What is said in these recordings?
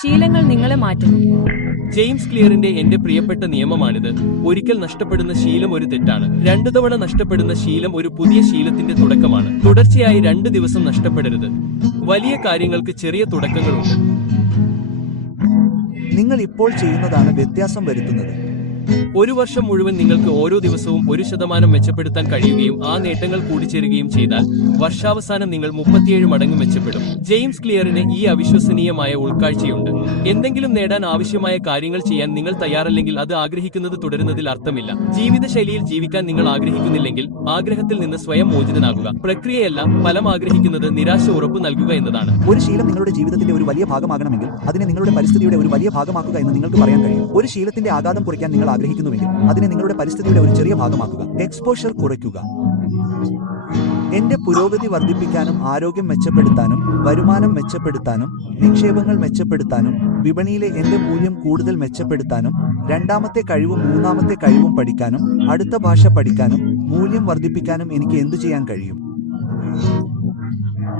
ശീലങ്ങൾ നിങ്ങളെ മാറ്റുന്നു. ജെയിംസ് ക്ലിയറിന്റെ എന്റെ പ്രിയപ്പെട്ട നിയമമാണിത്. ഒരിക്കൽ നഷ്ടപ്പെടുന്ന ശീലം ഒരു തെറ്റാണ്. 2 തവണ നഷ്ടപ്പെടുന്ന ശീലം ഒരു പുതിയ ശീലത്തിന്റെ തുടക്കമാണ്. തുടർച്ചയായി 2 ദിവസം നഷ്ടപ്പെടരുത്. വലിയ കാര്യങ്ങൾക്ക് ചെറിയ തുടക്കങ്ങളുണ്ട്. നിങ്ങൾ ഇപ്പോൾ ചെയ്യുന്നതാണ് വ്യത്യാസം വരുത്തുന്നത്. ഒരു വർഷം മുഴുവൻ നിങ്ങൾക്ക് ഓരോ ദിവസവും 1% മെച്ചപ്പെടുത്താൻ കഴിയുകയും ആ നേട്ടങ്ങൾ കൂടിച്ചേരുകയും ചെയ്താൽ വർഷാവസാനം നിങ്ങൾ 37 മടങ്ങ് മെച്ചപ്പെടും. ജെയിംസ് ക്ലിയറിന് ഈ അവിശ്വസനീയമായ ഉൾക്കാഴ്ചയുണ്ട്. എന്തെങ്കിലും നേടാൻ ആവശ്യമായ കാര്യങ്ങൾ ചെയ്യാൻ നിങ്ങൾ തയ്യാറല്ലെങ്കിൽ അത് ആഗ്രഹിക്കുന്നത് തുടരുന്നതിൽ അർത്ഥമില്ല. ജീവിതശൈലിയിൽ ജീവിക്കാൻ നിങ്ങൾ ആഗ്രഹിക്കുന്നില്ലെങ്കിൽ ആഗ്രഹത്തിൽ നിന്ന് സ്വയം മോചിതനാകുക. പ്രക്രിയയല്ല, ഫലം ആഗ്രഹിക്കുന്നത് നിരാശ ഉറപ്പ് നൽകുക എന്നതാണ്. ഒരു ശീലം നിങ്ങളുടെ ജീവിതത്തിന്റെ ഒരു വലിയ ഭാഗമാകണമെങ്കിൽ അതിനെ നിങ്ങളുടെ പരിസ്ഥിതിയുടെ ഒരു വലിയ ഭാഗമാക്കുക എന്ന് നിങ്ങൾക്ക് പറയാൻ കഴിയും. ഒരു ശീലത്തിന്റെ ആഘാതം കുറയ്ക്കാൻ നിങ്ങൾ ആഗ്രഹിക്കുന്നുവെങ്കിൽ അതിനെ നിങ്ങളുടെ പരിസ്ഥിതിയുടെ ഒരു ചെറിയ ഭാഗമാക്കുക. എക്സ്പോഷർ കുറയ്ക്കുക. എന്റെ പുരോഗതി വർദ്ധിപ്പിക്കാനും ആരോഗ്യം മെച്ചപ്പെടുത്താനും വരുമാനം മെച്ചപ്പെടുത്താനും നിക്ഷേപങ്ങൾ മെച്ചപ്പെടുത്താനും വിപണിയിലെ എന്റെ മൂല്യം കൂടുതൽ മെച്ചപ്പെടുത്താനും രണ്ടാമത്തെ കഴിവും മൂന്നാമത്തെ കഴിവും പഠിക്കാനും അടുത്ത ഭാഷ പഠിക്കാനും മൂല്യം വർദ്ധിപ്പിക്കാനും എനിക്ക് എന്തു ചെയ്യാൻ കഴിയും?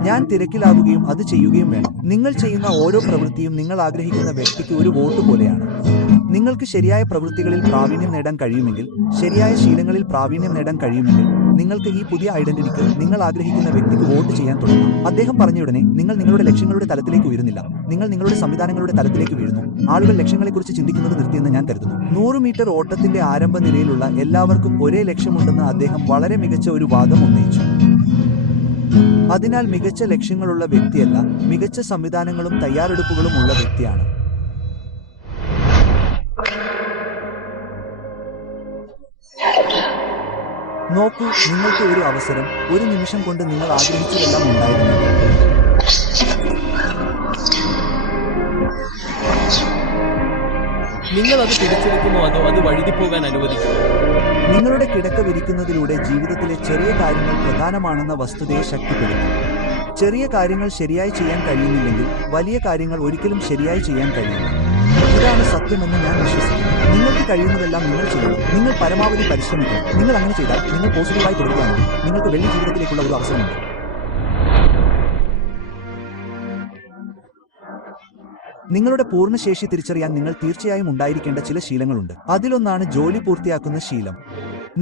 ഞാൻ തിരക്കിലാകുകയും അത് ചെയ്യുകയും വേണം. നിങ്ങൾ ചെയ്യുന്ന ഓരോ പ്രവൃത്തിയും നിങ്ങൾ ആഗ്രഹിക്കുന്ന വ്യക്തിക്ക് ഒരു വോട്ട് പോലെയാണ്. നിങ്ങൾക്ക് ശരിയായ പ്രവൃത്തികളിൽ പ്രാവീണ്യം നേടാൻ കഴിയുമെങ്കിൽ, ശരിയായ ശീലങ്ങളിൽ പ്രാവീണ്യം നേടാൻ കഴിയുമെങ്കിൽ നിങ്ങൾക്ക് ഈ പുതിയ ഐഡന്റിറ്റിക്ക് നിങ്ങൾ ആഗ്രഹിക്കുന്ന വ്യക്തിക്ക് വോട്ട് ചെയ്യാൻ തുടങ്ങാം. അദ്ദേഹം പറഞ്ഞയുടനെ നിങ്ങൾ നിങ്ങളുടെ ലക്ഷ്യങ്ങളുടെ തലത്തിലേക്ക് ഉയരുന്നില്ല, നിങ്ങൾ നിങ്ങളുടെ സംവിധാനങ്ങളുടെ തലത്തിലേക്ക് വീഴുന്നു. ആളുകൾ ലക്ഷ്യങ്ങളെക്കുറിച്ച് ചിന്തിക്കുന്നത് നിർത്തിയെന്ന് ഞാൻ കരുതുന്നു. 100 മീറ്റർ ഓട്ടത്തിന്റെ ആരംഭ നിരയിലുള്ള എല്ലാവർക്കും ഒരേ ലക്ഷ്യമുണ്ടെന്ന് അദ്ദേഹം വളരെ മികച്ച ഒരു വാദം ഉന്നയിച്ചു. അതിനാൽ മികച്ച ലക്ഷ്യങ്ങളുള്ള വ്യക്തിയല്ല, മികച്ച സംവിധാനങ്ങളും തയ്യാറെടുപ്പുകളും ഉള്ള വ്യക്തിയാണ്. നോക്കൂ, നിങ്ങൾക്ക് ഒരു അവസരം, ഒരു നിമിഷം കൊണ്ട് നിങ്ങൾ ആഗ്രഹിച്ചതെല്ലാം ഉണ്ടായിരുന്നു. നിങ്ങൾ അത് പിടിച്ചെടുക്കുമോ അതോ അത് വഴുതിപ്പോകാൻ അനുവദിക്കുമോ? നിങ്ങളുടെ കിടക്ക വിരിക്കുന്നതിലൂടെ ജീവിതത്തിലെ ചെറിയ കാര്യങ്ങൾ പ്രധാനമാണെന്ന വസ്തുതയെ ശക്തിപ്പെടുത്തും. ചെറിയ കാര്യങ്ങൾ ശരിയായി ചെയ്യാൻ കഴിയുന്നില്ലെങ്കിൽ വലിയ കാര്യങ്ങൾ ഒരിക്കലും ശരിയായി ചെയ്യാൻ കഴിയില്ല. ഇതാണ് സത്യമെന്ന് ഞാൻ വിശ്വസിക്കുന്നു. നിങ്ങൾക്ക് കഴിയുന്നതെല്ലാം നിങ്ങൾ ചെയ്യണം. നിങ്ങൾ പരമാവധി പരിശ്രമിക്കണം. നിങ്ങൾ അങ്ങനെ ചെയ്താൽ നിങ്ങൾ പോസിറ്റീവായി തുടരുകയാണെങ്കിൽ നിങ്ങൾക്ക് വലിയ ജീവിതത്തിലേക്കുള്ള ഒരു അവസരമുണ്ട്. നിങ്ങളുടെ പൂർണ്ണശേഷി തിരിച്ചറിയാൻ നിങ്ങൾ തീർച്ചയായും ഉണ്ടായിരിക്കേണ്ട ചില ശീലങ്ങളുണ്ട്. അതിലൊന്നാണ് ജോലി പൂർത്തിയാക്കുന്ന ശീലം.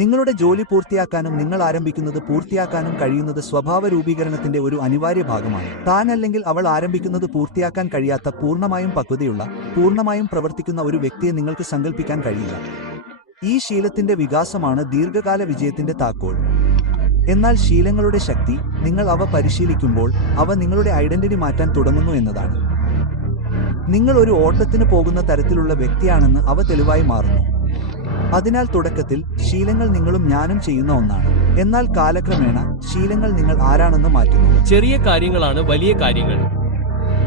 നിങ്ങളുടെ ജോലി പൂർത്തിയാക്കാനും നിങ്ങൾ ആരംഭിക്കുന്നത് പൂർത്തിയാക്കാനും കഴിയുന്നത് സ്വഭാവ രൂപീകരണത്തിന്റെ ഒരു അനിവാര്യ ഭാഗമാണ്. താൻ അല്ലെങ്കിൽ അവൾ ആരംഭിക്കുന്നത് പൂർത്തിയാക്കാൻ കഴിയാത്ത, പൂർണ്ണമായും പക്വതയുള്ള, പൂർണ്ണമായും പ്രവർത്തിക്കുന്ന ഒരു വ്യക്തിയെ നിങ്ങൾക്ക് സങ്കല്പിക്കാൻ കഴിയില്ല. ഈ ശീലത്തിന്റെ വികാസമാണ് ദീർഘകാല വിജയത്തിന്റെ താക്കോൽ. എന്നാൽ ശീലങ്ങളുടെ ശക്തി, നിങ്ങൾ അവ പരിശീലിക്കുമ്പോൾ അവ നിങ്ങളുടെ ഐഡന്റിറ്റി മാറ്റാൻ തുടങ്ങുന്നു എന്നതാണ്. നിങ്ങൾ ഒരു ഓട്ടത്തിന് പോകുന്ന തരത്തിലുള്ള വ്യക്തിയാണെന്ന് അവ തെളിവായി മാറുന്നു. അതിനാൽ തുടക്കത്തിൽ ശീലങ്ങൾ നിങ്ങളും ഞാനും ചെയ്യുന്ന ഒന്നാണ്. എന്നാൽ കാലക്രമേണ ശീലങ്ങൾ നിങ്ങൾ ആരാണെന്ന് മാറ്റുന്നു. ചെറിയ കാര്യങ്ങളാണ് വലിയ കാര്യങ്ങൾ.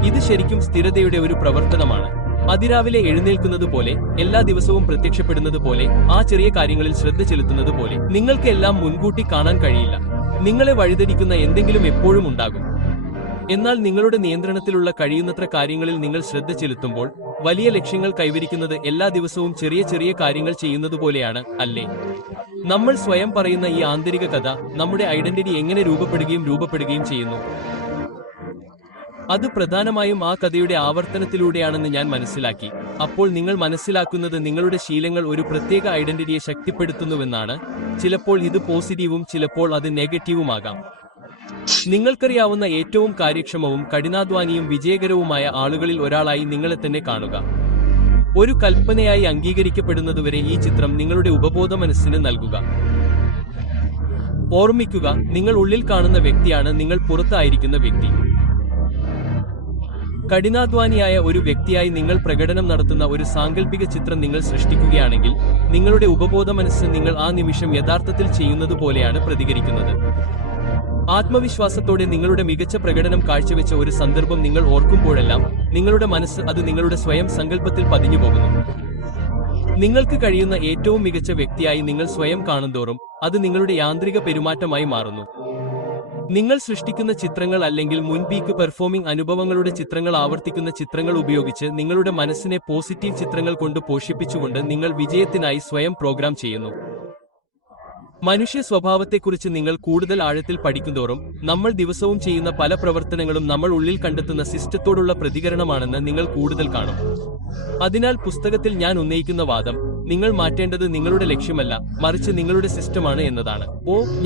ഇത് ശരിക്കും സ്ഥിരതയുടെ ഒരു പ്രവർത്തനമാണ്. അതിരാവിലെ എഴുന്നേൽക്കുന്നത് പോലെ, എല്ലാ ദിവസവും പ്രത്യക്ഷപ്പെടുന്നത് പോലെ, ആ ചെറിയ കാര്യങ്ങളിൽ ശ്രദ്ധ ചെലുത്തുന്നത് പോലെ. നിങ്ങൾക്ക് എല്ലാം മുൻകൂട്ടി കാണാൻ കഴിയില്ല. നിങ്ങളെ വഴിതെറ്റിക്കുന്ന എന്തെങ്കിലും എപ്പോഴും ഉണ്ടാകും. എന്നാൽ നിങ്ങളുടെ നിയന്ത്രണത്തിലുള്ള കഴിയുന്നത്ര കാര്യങ്ങളിൽ നിങ്ങൾ ശ്രദ്ധ ചെലുത്തുമ്പോൾ വലിയ ലക്ഷ്യങ്ങൾ കൈവരിക്കുന്നത് എല്ലാ ദിവസവും ചെറിയ ചെറിയ കാര്യങ്ങൾ ചെയ്യുന്നതുപോലെയാണ്, അല്ലേ? നമ്മൾ സ്വയം പറയുന്ന ഈ ആന്തരിക കഥ നമ്മുടെ ഐഡന്റിറ്റി എങ്ങനെ രൂപപ്പെടുകയും ചെയ്യുന്നു. അത് പ്രധാനമായും ആ കഥയുടെ ആവർത്തനത്തിലൂടെയാണെന്ന് ഞാൻ മനസ്സിലാക്കി. അപ്പോൾ നിങ്ങൾ മനസ്സിലാക്കുന്നത് നിങ്ങളുടെ ശീലങ്ങൾ ഒരു പ്രത്യേക ഐഡന്റിറ്റിയെ ശക്തിപ്പെടുത്തുന്നുവെന്നാണ്. ചിലപ്പോൾ ഇത് പോസിറ്റീവും ചിലപ്പോൾ അത് നെഗറ്റീവുമാകാം. നിങ്ങൾക്കറിയാവുന്ന ഏറ്റവും കാര്യക്ഷമവും കഠിനാധ്വാനിയും വിജയകരവുമായ ആളുകളിൽ ഒരാളായി നിങ്ങളെ തന്നെ കാണുക. ഒരു കൽപ്പനയായി അംഗീകരിക്കപ്പെടുന്നതുവരെ ഈ ചിത്രം നിങ്ങളുടെ ഉപബോധ മനസ്സിന് നൽകുക. ഓർമ്മിക്കുക, നിങ്ങൾ ഉള്ളിൽ കാണുന്ന വ്യക്തിയാണ് നിങ്ങൾ പുറത്തായിരിക്കുന്ന വ്യക്തി. കഠിനാധ്വാനിയായ ഒരു വ്യക്തിയായി നിങ്ങൾ പ്രകടനം നടത്തുന്ന ഒരു സാങ്കല്പിക ചിത്രം നിങ്ങൾ സൃഷ്ടിക്കുകയാണെങ്കിൽ നിങ്ങളുടെ ഉപബോധ മനസ്സ് നിങ്ങൾ ആ നിമിഷം യഥാർത്ഥത്തിൽ ചെയ്യുന്നത് പോലെയാണ് പ്രതികരിക്കുന്നത്. ആത്മവിശ്വാസത്തോടെ നിങ്ങളുടെ മികച്ച പ്രകടനം കാഴ്ചവെച്ച ഒരു സന്ദർഭം നിങ്ങൾ ഓർക്കുമ്പോഴെല്ലാം നിങ്ങളുടെ മനസ്സ് അത് നിങ്ങളുടെ സ്വയം സങ്കല്പത്തിൽ പതിഞ്ഞുപോകുന്നു. നിങ്ങൾക്ക് കഴിയുന്ന ഏറ്റവും മികച്ച വ്യക്തിയായി നിങ്ങൾ സ്വയം കാണുന്തോറും അത് നിങ്ങളുടെ യാന്ത്രിക പെരുമാറ്റമായി മാറുന്നു. നിങ്ങൾ സൃഷ്ടിക്കുന്ന ചിത്രങ്ങൾ അല്ലെങ്കിൽ മുൻ പീക്ക് പെർഫോമിംഗ് അനുഭവങ്ങളുടെ ചിത്രങ്ങൾ ആവർത്തിക്കുന്ന ചിത്രങ്ങൾ ഉപയോഗിച്ച് നിങ്ങളുടെ മനസ്സിനെ പോസിറ്റീവ് ചിത്രങ്ങൾ കൊണ്ട് പോഷിപ്പിച്ചുകൊണ്ട് നിങ്ങൾ വിജയത്തിനായി സ്വയം പ്രോഗ്രാം ചെയ്യുന്നു. മനുഷ്യ സ്വഭാവത്തെക്കുറിച്ച് നിങ്ങൾ കൂടുതൽ ആഴത്തിൽ പഠിക്കുന്തോറും നമ്മൾ ദിവസവും ചെയ്യുന്ന പല പ്രവർത്തനങ്ങളും നമ്മൾ ഉള്ളിൽ കണ്ടെത്തുന്ന സിസ്റ്റത്തോടുള്ള പ്രതികരണമാണെന്ന് നിങ്ങൾ കൂടുതൽ കാണും. അതിനാൽ പുസ്തകത്തിൽ ഞാൻ ഉന്നയിക്കുന്ന വാദം നിങ്ങൾ മാറ്റേണ്ടത് നിങ്ങളുടെ ലക്ഷ്യമല്ല, മറിച്ച് നിങ്ങളുടെ സിസ്റ്റമാണ് എന്നതാണ്.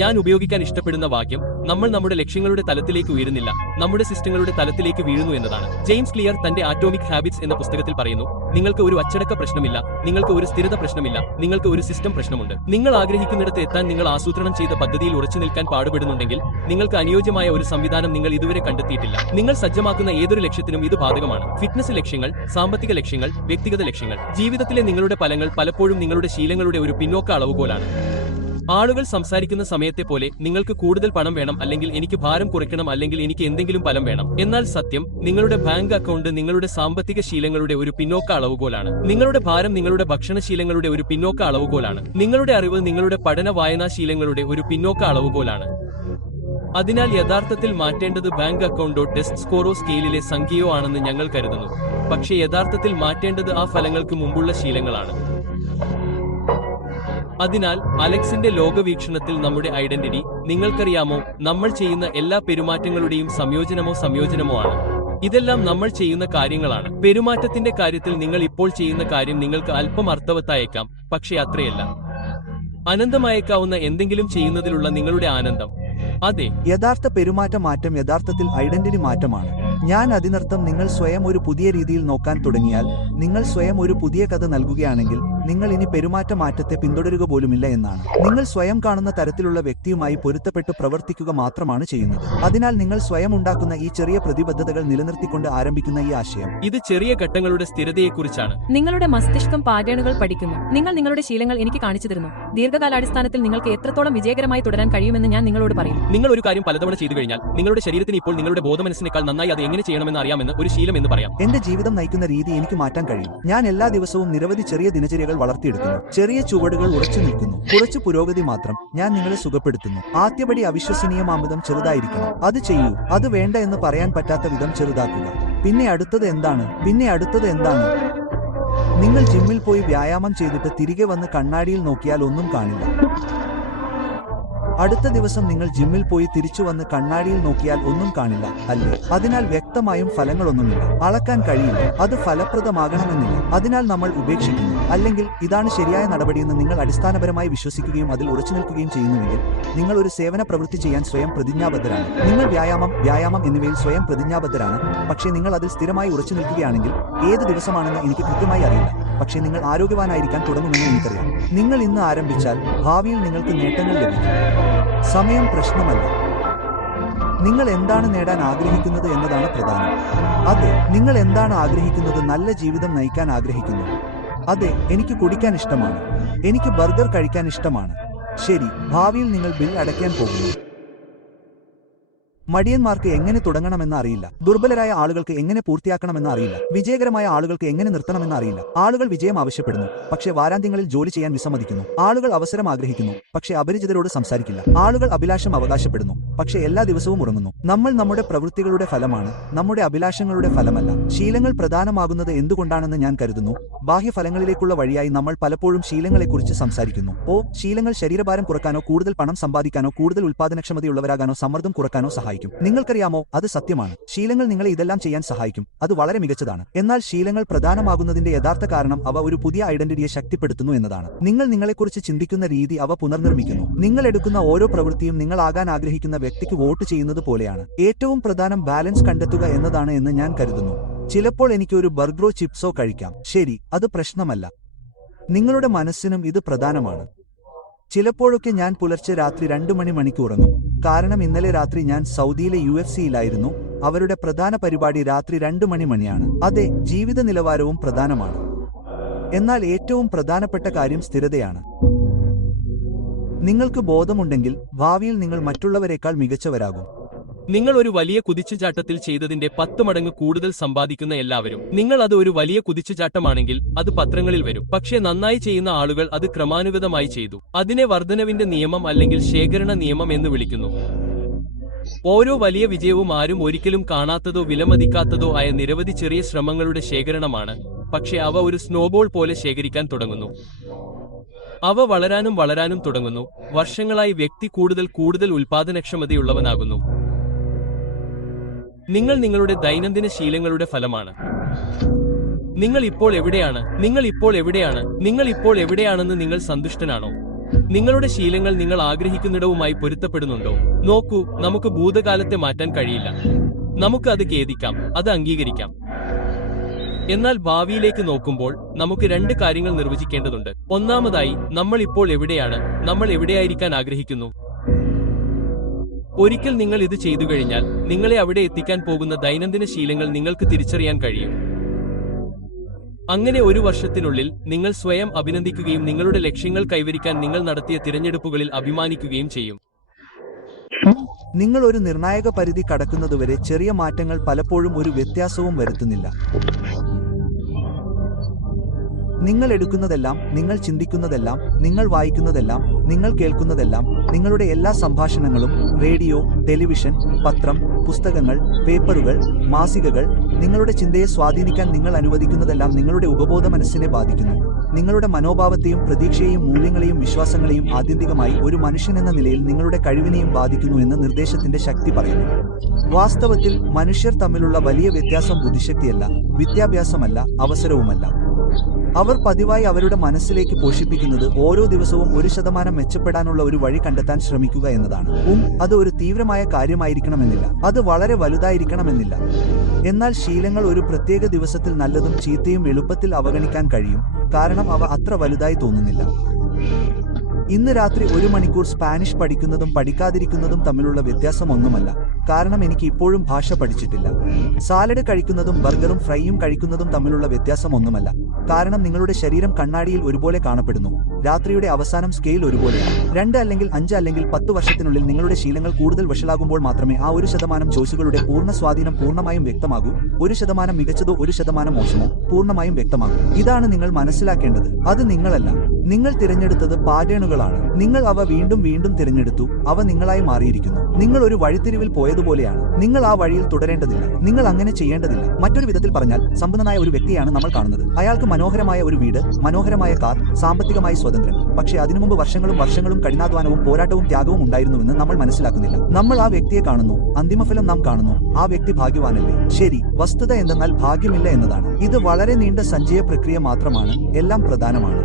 ഞാൻ ഉപയോഗിക്കാൻ ഇഷ്ടപ്പെടുന്ന വാക്യം നമ്മൾ നമ്മുടെ ലക്ഷ്യങ്ങളുടെ തലത്തിലേക്ക് ഉയരുന്നില്ല, നമ്മുടെ സിസ്റ്റങ്ങളുടെ തലത്തിലേക്ക് വീഴുന്നു എന്നതാണ്. ജെയിംസ് ക്ലിയർ തന്റെ ആറ്റോമിക് ഹാബിറ്റ്സ് എന്ന പുസ്തകത്തിൽ പറയുന്നു, നിങ്ങൾക്ക് ഒരു അച്ചടക്ക പ്രശ്നമില്ല, നിങ്ങൾക്ക് ഒരു സ്ഥിരത പ്രശ്നമില്ല, നിങ്ങൾക്ക് ഒരു സിസ്റ്റം പ്രശ്നമുണ്ട്. നിങ്ങൾ ആഗ്രഹിക്കുന്നിടത്ത് എത്താൻ നിങ്ങൾ ആസൂത്രണം ചെയ്ത പദ്ധതിയിൽ ഉറച്ചു നിൽക്കാൻ പാടുപെടുന്നുണ്ടെങ്കിൽ നിങ്ങൾക്ക് അനുയോജ്യമായ ഒരു സംവിധാനം നിങ്ങൾ ഇതുവരെ കണ്ടെത്തിയിട്ടില്ല. നിങ്ങൾ സജ്ജമാക്കുന്ന ഏതൊരു ലക്ഷ്യത്തിനും ഇത് ബാധകമാണ്. ഫിറ്റ്നസ് ലക്ഷ്യങ്ങൾ, സാമ്പത്തിക ലക്ഷ്യങ്ങൾ, വ്യക്തിഗത ലക്ഷ്യങ്ങൾ. ജീവിതത്തിലെ നിങ്ങളുടെ ഫലങ്ങൾ പലപ്പോഴും നിങ്ങളുടെ ശീലങ്ങളുടെ ഒരു പിന്നോക്ക അളവുകോലാണ്. ആളുകൾ സംസാരിക്കുന്ന സമയത്തെ പോലെ നിങ്ങൾക്ക് കൂടുതൽ പണം വേണം, അല്ലെങ്കിൽ എനിക്ക് ഭാരം കുറയ്ക്കണം, അല്ലെങ്കിൽ എനിക്ക് എന്തെങ്കിലും ഫലം വേണം. എന്നാൽ സത്യം, നിങ്ങളുടെ ബാങ്ക് അക്കൗണ്ട് നിങ്ങളുടെ സാമ്പത്തിക ശീലങ്ങളുടെ ഒരു പിന്നോക്ക അളവുകോലാണ്. നിങ്ങളുടെ ഭാരം നിങ്ങളുടെ ഭക്ഷണശീലങ്ങളുടെ ഒരു പിന്നോക്ക അളവുകോലാണ്. നിങ്ങളുടെ അറിവ് നിങ്ങളുടെ പഠന വായനാശീലങ്ങളുടെ ഒരു പിന്നോക്ക അളവുകോലാണ്. അതിനാൽ യഥാർത്ഥത്തിൽ മാറ്റേണ്ടത് ബാങ്ക് അക്കൗണ്ടോ ടെസ്റ്റ് സ്കോറോ സ്കെയിലിലെ സംഖ്യയോ ആണെന്ന് ഞങ്ങൾ കരുതുന്നു. പക്ഷേ യഥാർത്ഥത്തിൽ മാറ്റേണ്ടത് ആ ഫലങ്ങൾക്ക് മുമ്പുള്ള ശീലങ്ങളാണ്. അതിനാൽ അലക്സിന്റെ ലോകവീക്ഷണത്തിൽ നമ്മുടെ ഐഡന്റിറ്റി, നിങ്ങൾക്കറിയാമോ, നമ്മൾ ചെയ്യുന്ന എല്ലാ പെരുമാറ്റങ്ങളുടെയും സംയോജനമോ ആണ്. ഇതെല്ലാം നമ്മൾ ചെയ്യുന്ന കാര്യങ്ങളാണ്. പെരുമാറ്റത്തിന്റെ കാര്യത്തിൽ നിങ്ങൾ ഇപ്പോൾ ചെയ്യുന്ന കാര്യം നിങ്ങൾക്ക് അല്പം അർത്ഥവത്തായേക്കാം, പക്ഷേ അത്രയല്ല. അനന്തമായേക്കാവുന്ന എന്തെങ്കിലും ചെയ്യുന്നതിലുള്ള നിങ്ങളുടെ ആനന്ദം. അതെ, യഥാർത്ഥ പെരുമാറ്റ മാറ്റം യഥാർത്ഥത്തിൽ ഐഡന്റിറ്റി മാറ്റമാണ്. ഞാൻ അതിനർത്ഥം നിങ്ങൾ സ്വയം ഒരു പുതിയ രീതിയിൽ നോക്കാൻ തുടങ്ങിയാൽ, നിങ്ങൾ സ്വയം ഒരു പുതിയ കഥ നൽകുകയാണെങ്കിൽ നിങ്ങൾ ഇനി പെരുമാറ്റ മാറ്റത്തെ പിന്തുടരുക പോലുമില്ല എന്നാണ്. നിങ്ങൾ സ്വയം കാണുന്ന തരത്തിലുള്ള വ്യക്തിയുമായി പൊരുത്തപ്പെട്ട് പ്രവർത്തിക്കുക മാത്രമാണ് ചെയ്യുന്നത്. അതിനാൽ നിങ്ങൾ സ്വയം ഉണ്ടാക്കുന്ന ഈ ചെറിയ പ്രതിബദ്ധതകൾ നിലനിർത്തിക്കൊണ്ട് ആരംഭിക്കുന്ന ഈ ആശയം, ഇത് ചെറിയ ഘട്ടങ്ങളുടെ സ്ഥിരതയെക്കുറിച്ചാണ്. നിങ്ങളുടെ മസ്തിഷ്കം പാറ്റേണുകൾ പഠിക്കുന്നു. നിങ്ങൾ നിങ്ങളുടെ ശീലങ്ങൾ എനിക്ക് കാണിച്ചു തരുന്നു. ദീർഘകാലാടിസ്ഥാനത്തിൽ നിങ്ങൾക്ക് എത്രത്തോളം വിജയകരമായി തുടരാൻ കഴിയുമെന്ന് ഞാൻ നിങ്ങളോട് പറയും. നിങ്ങൾ ഒരു കാര്യം പലതവണ ചെയ്തു കഴിഞ്ഞാൽ നിങ്ങളുടെ ശരീരത്തിന് ഇപ്പോൾ നിങ്ങളുടെ ബോധമനസ്സിനേക്കാൾ നന്നായി അത് എങ്ങനെ ചെയ്യണമെന്ന് അറിയാമെന്ന് ഒരു ശീലം എന്ന് പറയാം. എന്റെ ജീവിതം നയിക്കുന്ന രീതി എനിക്ക് മാറ്റാൻ കഴിയും. ഞാൻ എല്ലാ ദിവസവും നിരവധി ചെറിയ ദിനചര്യകൾ വളർത്തിയെടുക്കുന്നു. ചെറിയ ചുവടുകൾ ഉറച്ചു നിൽക്കുന്നു. കുറച്ച് പുരോഗതി മാത്രം. ഞാൻ നിങ്ങളെ സുഖപ്പെടുത്തുന്നു. ആദ്യപടി അവിശ്വസനീയമാംവിധം ചെറുതായിരിക്കണം. അത് ചെയ്യൂ. അത് വേണ്ട എന്ന് പറയാൻ പറ്റാത്ത വിധം ചെറുതാക്കുക. പിന്നെ അടുത്തത് എന്താണ്? നിങ്ങൾ ജിമ്മിൽ പോയി വ്യായാമം ചെയ്തിട്ട് തിരികെ വന്ന് കണ്ണാടിയിൽ നോക്കിയാൽ ഒന്നും കാണില്ല. അടുത്ത ദിവസം നിങ്ങൾ ജിമ്മിൽ പോയി തിരിച്ചു വന്ന് കണ്ണാടിയിൽ നോക്കിയാൽ ഒന്നും കാണില്ല, അല്ലേ? അതിനാൽ വ്യക്തമായും ഫലങ്ങളൊന്നുമില്ല. അളക്കാൻ കഴിയില്ല. അത് ഫലപ്രദമാകണമെന്നില്ല. അതിനാൽ നമ്മൾ ഉപേക്ഷിക്കുന്നു. അല്ലെങ്കിൽ ഇതാണ് ശരിയായ നടപടിയെന്ന് നിങ്ങൾ അടിസ്ഥാനപരമായി വിശ്വസിക്കുകയും അതിൽ ഉറച്ചു നിൽക്കുകയും ചെയ്യുന്നുവെങ്കിൽ നിങ്ങൾ ഒരു സേവന പ്രവൃത്തി ചെയ്യാൻ സ്വയം പ്രതിജ്ഞാബദ്ധരാണ്. നിങ്ങൾ വ്യായാമം എന്നിവയിൽ സ്വയം പ്രതിജ്ഞാബദ്ധരാണ്. പക്ഷേ നിങ്ങൾ അതിൽ സ്ഥിരമായി ഉറച്ചു നിൽക്കുകയാണെങ്കിൽ ഏത് ദിവസമാണെന്ന് എനിക്ക് കൃത്യമായി അറിയില്ല, പക്ഷേ നിങ്ങൾ ആരോഗ്യവാനായിരിക്കാൻ തുടങ്ങുമെന്ന് എനിക്കറിയാം. നിങ്ങൾ ഇന്ന് ആരംഭിച്ചാൽ ഭാവിയിൽ നിങ്ങൾക്ക് നേട്ടങ്ങൾ ലഭിക്കും. സമയം പ്രശ്നമല്ല. നിങ്ങൾ എന്താണ് നേടാൻ ആഗ്രഹിക്കുന്നത് എന്നതാണ് പ്രധാനം. അതെ, നിങ്ങൾ എന്താണ് ആഗ്രഹിക്കുന്നത്? നല്ല ജീവിതം നയിക്കാൻ ആഗ്രഹിക്കുന്നു. അതെ, എനിക്ക് കുടിക്കാൻ ഇഷ്ടമാണ്. എനിക്ക് ബർഗർ കഴിക്കാൻ ഇഷ്ടമാണ്. ശരി, ഭാവിയിൽ നിങ്ങൾ ബിൽ അടയ്ക്കാൻ പോകുന്നു. മടിയന്മാർക്ക് എങ്ങനെ തുടങ്ങണമെന്ന് അറിയില്ല. ദുർബലരായ ആളുകൾക്ക് എങ്ങനെ പൂർത്തിയാക്കണമെന്ന് അറിയില്ല. വിജയകരമായ ആളുകൾക്ക് എങ്ങനെ നിർത്തണമെന്ന് അറിയില്ല. ആളുകൾ വിജയം ആവശ്യപ്പെടുന്നു, പക്ഷേ വാരാന്ത്യങ്ങളിൽ ജോലി ചെയ്യാൻ വിസമ്മതിക്കുന്നു. ആളുകൾ അവസരം ആഗ്രഹിക്കുന്നു, പക്ഷേ അപരിചിതരോട് സംസാരിക്കില്ല. ആളുകൾ അഭിലാഷം അവകാശപ്പെടുന്നു, പക്ഷേ എല്ലാ ദിവസവും ഉറങ്ങുന്നു. നമ്മൾ നമ്മുടെ പ്രവൃത്തികളുടെ ഫലമാണ്, നമ്മുടെ അഭിലാഷങ്ങളുടെ ഫലമല്ല. ശീലങ്ങൾ പ്രധാനമാകുന്നത് എന്തുകൊണ്ടാണെന്ന് ഞാൻ കരുതുന്നു. ബാഹ്യഫലങ്ങളിലേക്കുള്ള വഴിയായി നമ്മൾ പലപ്പോഴും ശീലങ്ങളെക്കുറിച്ച് സംസാരിക്കുന്നു. ശീലങ്ങൾ ശരീരഭാരം കുറക്കാനോ കൂടുതൽ പണം സമ്പാദിക്കാനോ കൂടുതൽ ഉൽപ്പാദനക്ഷമതയുള്ളവരാകാനോ സമ്മർദ്ദം കുറക്കാനോ സഹായിക്കും. നിങ്ങൾക്കറിയാമോ, അത് സത്യമാണ്. ശീലങ്ങൾ നിങ്ങളെ ഇതെല്ലാം ചെയ്യാൻ സഹായിക്കും. അത് വളരെ മികച്ചതാണ്. എന്നാൽ ശീലങ്ങൾ പ്രധാനമാകുന്നതിന്റെ യഥാർത്ഥ കാരണം അവ ഒരു പുതിയ ഐഡന്റിറ്റിയെ ശക്തിപ്പെടുത്തുന്നു എന്നതാണ്. നിങ്ങൾ നിങ്ങളെക്കുറിച്ച് ചിന്തിക്കുന്ന രീതി അവ പുനർനിർമ്മിക്കുന്നു. നിങ്ങൾ എടുക്കുന്ന ഓരോ പ്രവൃത്തിയും നിങ്ങൾ ആകാൻ ആഗ്രഹിക്കുന്ന വ്യക്തിക്ക് വോട്ട് ചെയ്യുന്നത് പോലെയാണ്. ഏറ്റവും പ്രധാനം ബാലൻസ് കണ്ടെത്തുക എന്നതാണ് എന്ന് ഞാൻ കരുതുന്നു. ചിലപ്പോൾ എനിക്ക് ഒരു ബർഗറോ ചിപ്സോ കഴിക്കാം. ശരി, അത് പ്രശ്നമല്ല. നിങ്ങളുടെ മനസ്സിനും ഇത് പ്രധാനമാണ്. ചിലപ്പോഴൊക്കെ ഞാൻ പുലർച്ചെ രാത്രി 2 മണിക്ക് ഉറങ്ങും. കാരണം ഇന്നലെ രാത്രി ഞാൻ സൗദിയിലെ UFC-യിലായിരുന്നു. അവരുടെ പ്രധാന പരിപാടി രാത്രി 2 മണിയാണ്. അതെ, ജീവിത നിലവാരവും പ്രധാനമാണ്. എന്നാൽ ഏറ്റവും പ്രധാനപ്പെട്ട കാര്യം സ്ഥിരതയാണ്. നിങ്ങൾക്ക് ബോധമുണ്ടെങ്കിൽ ഭാവിയിൽ നിങ്ങൾ മറ്റുള്ളവരെക്കാൾ മികച്ചവരാകും. നിങ്ങൾ ഒരു വലിയ കുതിച്ചുചാട്ടത്തിൽ ചെയ്തതിന്റെ 10 മടങ്ങ് കൂടുതൽ സമ്പാദിക്കുന്ന എല്ലാവരും. നിങ്ങൾ അത് ഒരു വലിയ കുതിച്ചുചാട്ടമാണെങ്കിൽ അത് പത്രങ്ങളിൽ വരും. പക്ഷേ നന്നായി ചെയ്യുന്ന ആളുകൾ അത് ക്രമാനുഗതമായി ചെയ്തു. അതിനെ വർധനവിന്റെ നിയമം അല്ലെങ്കിൽ ശേഖരണ നിയമം എന്ന് വിളിക്കുന്നു. ഓരോ വലിയ വിജയവും ആരും ഒരിക്കലും കാണാത്തതോ വിലമതിക്കാത്തതോ ആയ നിരവധി ചെറിയ ശ്രമങ്ങളുടെ ശേഖരണമാണ്. പക്ഷേ അവ ഒരു സ്നോബോൾ പോലെ ശേഖരിക്കാൻ തുടങ്ങുന്നു. അവ വളരാനും വളരാനും തുടങ്ങുന്നു. വർഷങ്ങളായി വ്യക്തി കൂടുതൽ ഉൽപാദനക്ഷമതയുള്ളവനാകുന്നു. നിങ്ങൾ നിങ്ങളുടെ ദൈനംദിന ശീലങ്ങളുടെ ഫലമാണ്. നിങ്ങൾ ഇപ്പോൾ എവിടെയാണെന്ന് നിങ്ങൾ സന്തുഷ്ടനാണോ? നിങ്ങളുടെ ശീലങ്ങൾ നിങ്ങൾ ആഗ്രഹിക്കുന്നിടവുമായി പൊരുത്തപ്പെടുന്നുണ്ടോ? നോക്കൂ, നമുക്ക് ഭൂതകാലത്തെ മാറ്റാൻ കഴിയില്ല. നമുക്ക് അത് ഖേദിക്കാം, അത് അംഗീകരിക്കാം. എന്നാൽ ഭാവിയിലേക്ക് നോക്കുമ്പോൾ നമുക്ക് രണ്ട് കാര്യങ്ങൾ നിർവചിക്കേണ്ടതുണ്ട്. ഒന്നാമതായി, നമ്മൾ ഇപ്പോൾ എവിടെയാണ്, നമ്മൾ എവിടെയായിരിക്കാൻ ആഗ്രഹിക്കുന്നു. ഒരിക്കൽ നിങ്ങൾ ഇത് ചെയ്തു കഴിഞ്ഞാൽ നിങ്ങളെ അവിടെ എത്തിക്കാൻ പോകുന്ന ദൈനംദിന ശീലങ്ങൾ നിങ്ങൾക്ക് തിരിച്ചറിയാൻ കഴിയും. അങ്ങനെ ഒരു വർഷത്തിനുള്ളിൽ നിങ്ങൾ സ്വയം അഭിനന്ദിക്കുകയും നിങ്ങളുടെ ലക്ഷ്യങ്ങൾ കൈവരിക്കാൻ നിങ്ങൾ നടത്തിയ തിരഞ്ഞെടുപ്പുകളിൽ അഭിമാനിക്കുകയും ചെയ്യും. നിങ്ങൾ ഒരു നിർണായക പരിധി കടക്കുന്നതുവരെ ചെറിയ മാറ്റങ്ങൾ പലപ്പോഴും ഒരു വ്യത്യാസവും വരുത്തുന്നില്ല. നിങ്ങൾ എടുക്കുന്നതെല്ലാം, നിങ്ങൾ ചിന്തിക്കുന്നതെല്ലാം, നിങ്ങൾ വായിക്കുന്നതെല്ലാം, നിങ്ങൾ കേൾക്കുന്നതെല്ലാം, നിങ്ങളുടെ എല്ലാ സംഭാഷണങ്ങളും, റേഡിയോ, ടെലിവിഷൻ, പത്രം, പുസ്തകങ്ങൾ, പേപ്പറുകൾ, മാസികകൾ, നിങ്ങളുടെ ചിന്തയെ സ്വാധീനിക്കാൻ നിങ്ങൾ അനുവദിക്കുന്നതെല്ലാം നിങ്ങളുടെ ഉപബോധ മനസ്സിനെ ബാധിക്കുന്നു. നിങ്ങളുടെ മനോഭാവത്തെയും പ്രതീക്ഷയെയും മൂല്യങ്ങളെയും വിശ്വാസങ്ങളെയും ആത്യന്തികമായി ഒരു മനുഷ്യനെന്ന നിലയിൽ നിങ്ങളുടെ കഴിവിനെയും ബാധിക്കുന്നു എന്ന് നിർദ്ദേശത്തിന്റെ ശക്തി പറയുന്നു. വാസ്തവത്തിൽ മനുഷ്യർ തമ്മിലുള്ള വലിയ വ്യത്യാസം ബുദ്ധിശക്തിയല്ല, വിദ്യാഭ്യാസമല്ല, അവസരവുമല്ല. അവർ പതിവായി അവരുടെ മനസ്സിലേക്ക് പോഷിപ്പിക്കുന്നത് ഓരോ ദിവസവും 1% മെച്ചപ്പെടാനുള്ള ഒരു വഴി കണ്ടെത്താൻ ശ്രമിക്കുക എന്നതാണ്. അത് ഒരു തീവ്രമായ കാര്യമായിരിക്കണമെന്നില്ല, അത് വളരെ വലുതായിരിക്കണമെന്നില്ല. എന്നാൽ ശീലങ്ങൾ ഒരു പ്രത്യേക ദിവസത്തിൽ നല്ലതും ചീത്തയും എളുപ്പത്തിൽ അവഗണിക്കാൻ കഴിയും, കാരണം അവ അത്ര വലുതായി തോന്നുന്നില്ല. ഇന്ന് രാത്രി 1 മണിക്കൂർ സ്പാനിഷ് പഠിക്കുന്നതും പഠിക്കാതിരിക്കുന്നതും തമ്മിലുള്ള വ്യത്യാസം ഒന്നുമല്ല, കാരണം എനിക്ക് ഇപ്പോഴും ഭാഷ പഠിച്ചിട്ടില്ല. സാലഡ് കഴിക്കുന്നതും ബർഗറും ഫ്രൈയും കഴിക്കുന്നതും തമ്മിലുള്ള വ്യത്യാസം ഒന്നുമല്ല, കാരണം നിങ്ങളുടെ ശരീരം കണ്ണാടിയിൽ ഒരുപോലെ കാണപ്പെടുന്നു. രാത്രിയുടെ അവസാനം സ്കെയിൽ ഒരുപോലെയാണ്. 2 അല്ലെങ്കിൽ 5 അല്ലെങ്കിൽ 10 വർഷത്തിനുള്ളിൽ നിങ്ങളുടെ ശീലങ്ങൾ കൂടുതൽ വഷളാകുമ്പോൾ മാത്രമേ ആ 1% ചോയ്സുകളുടെ പൂർണ്ണ സ്വാധീനം പൂർണ്ണമായും വ്യക്തമാകൂ. 1% മികച്ചതോ 1% മോശമോ പൂർണ്ണമായും വ്യക്തമാകൂ. ഇതാണ് നിങ്ങൾ മനസ്സിലാക്കേണ്ടത്. അത് നിങ്ങളല്ല. നിങ്ങൾ തിരഞ്ഞെടുത്തത് പാറ്റേണുകളാണ്. നിങ്ങൾ അവ വീണ്ടും വീണ്ടും തിരഞ്ഞെടുത്തു. അവ നിങ്ങളായി മാറിയിരിക്കുന്നു. നിങ്ങൾ ഒരു വഴിത്തിരിവിൽ പോയതുപോലെയാണ്. നിങ്ങൾ ആ വഴിയിൽ തുടരേണ്ടതില്ല. നിങ്ങൾ അങ്ങനെ ചെയ്യേണ്ടതില്ല. മറ്റൊരു വിധത്തിൽ പറഞ്ഞാൽ, സമ്പന്നനായ ഒരു വ്യക്തിയാണ് നമ്മൾ കാണുന്നത്. അയാൾക്ക് മനോഹരമായ ഒരു വീട്, മനോഹരമായ കാർ, സാമ്പത്തികമായി സ്വതന്ത്രൻ. പക്ഷേ അതിനുമുമ്പ് വർഷങ്ങളും കഠിനാധ്വാനവും പോരാട്ടവും ത്യാഗവും ഉണ്ടായിരുന്നുവെന്ന് നമ്മൾ മനസ്സിലാക്കുന്നില്ല. നമ്മൾ ആ വ്യക്തിയെ കാണുന്നു, അന്തിമഫലം നാം കാണുന്നു. ആ വ്യക്തി ഭാഗ്യവാനല്ലേ? ശരി, വസ്തുത എന്തെന്നാൽ ഭാഗ്യമില്ല എന്നതാണ്. ഇത് വളരെ നീണ്ട സഞ്ചയ പ്രക്രിയ മാത്രമാണ്. എല്ലാം പ്രധാനമാണ്.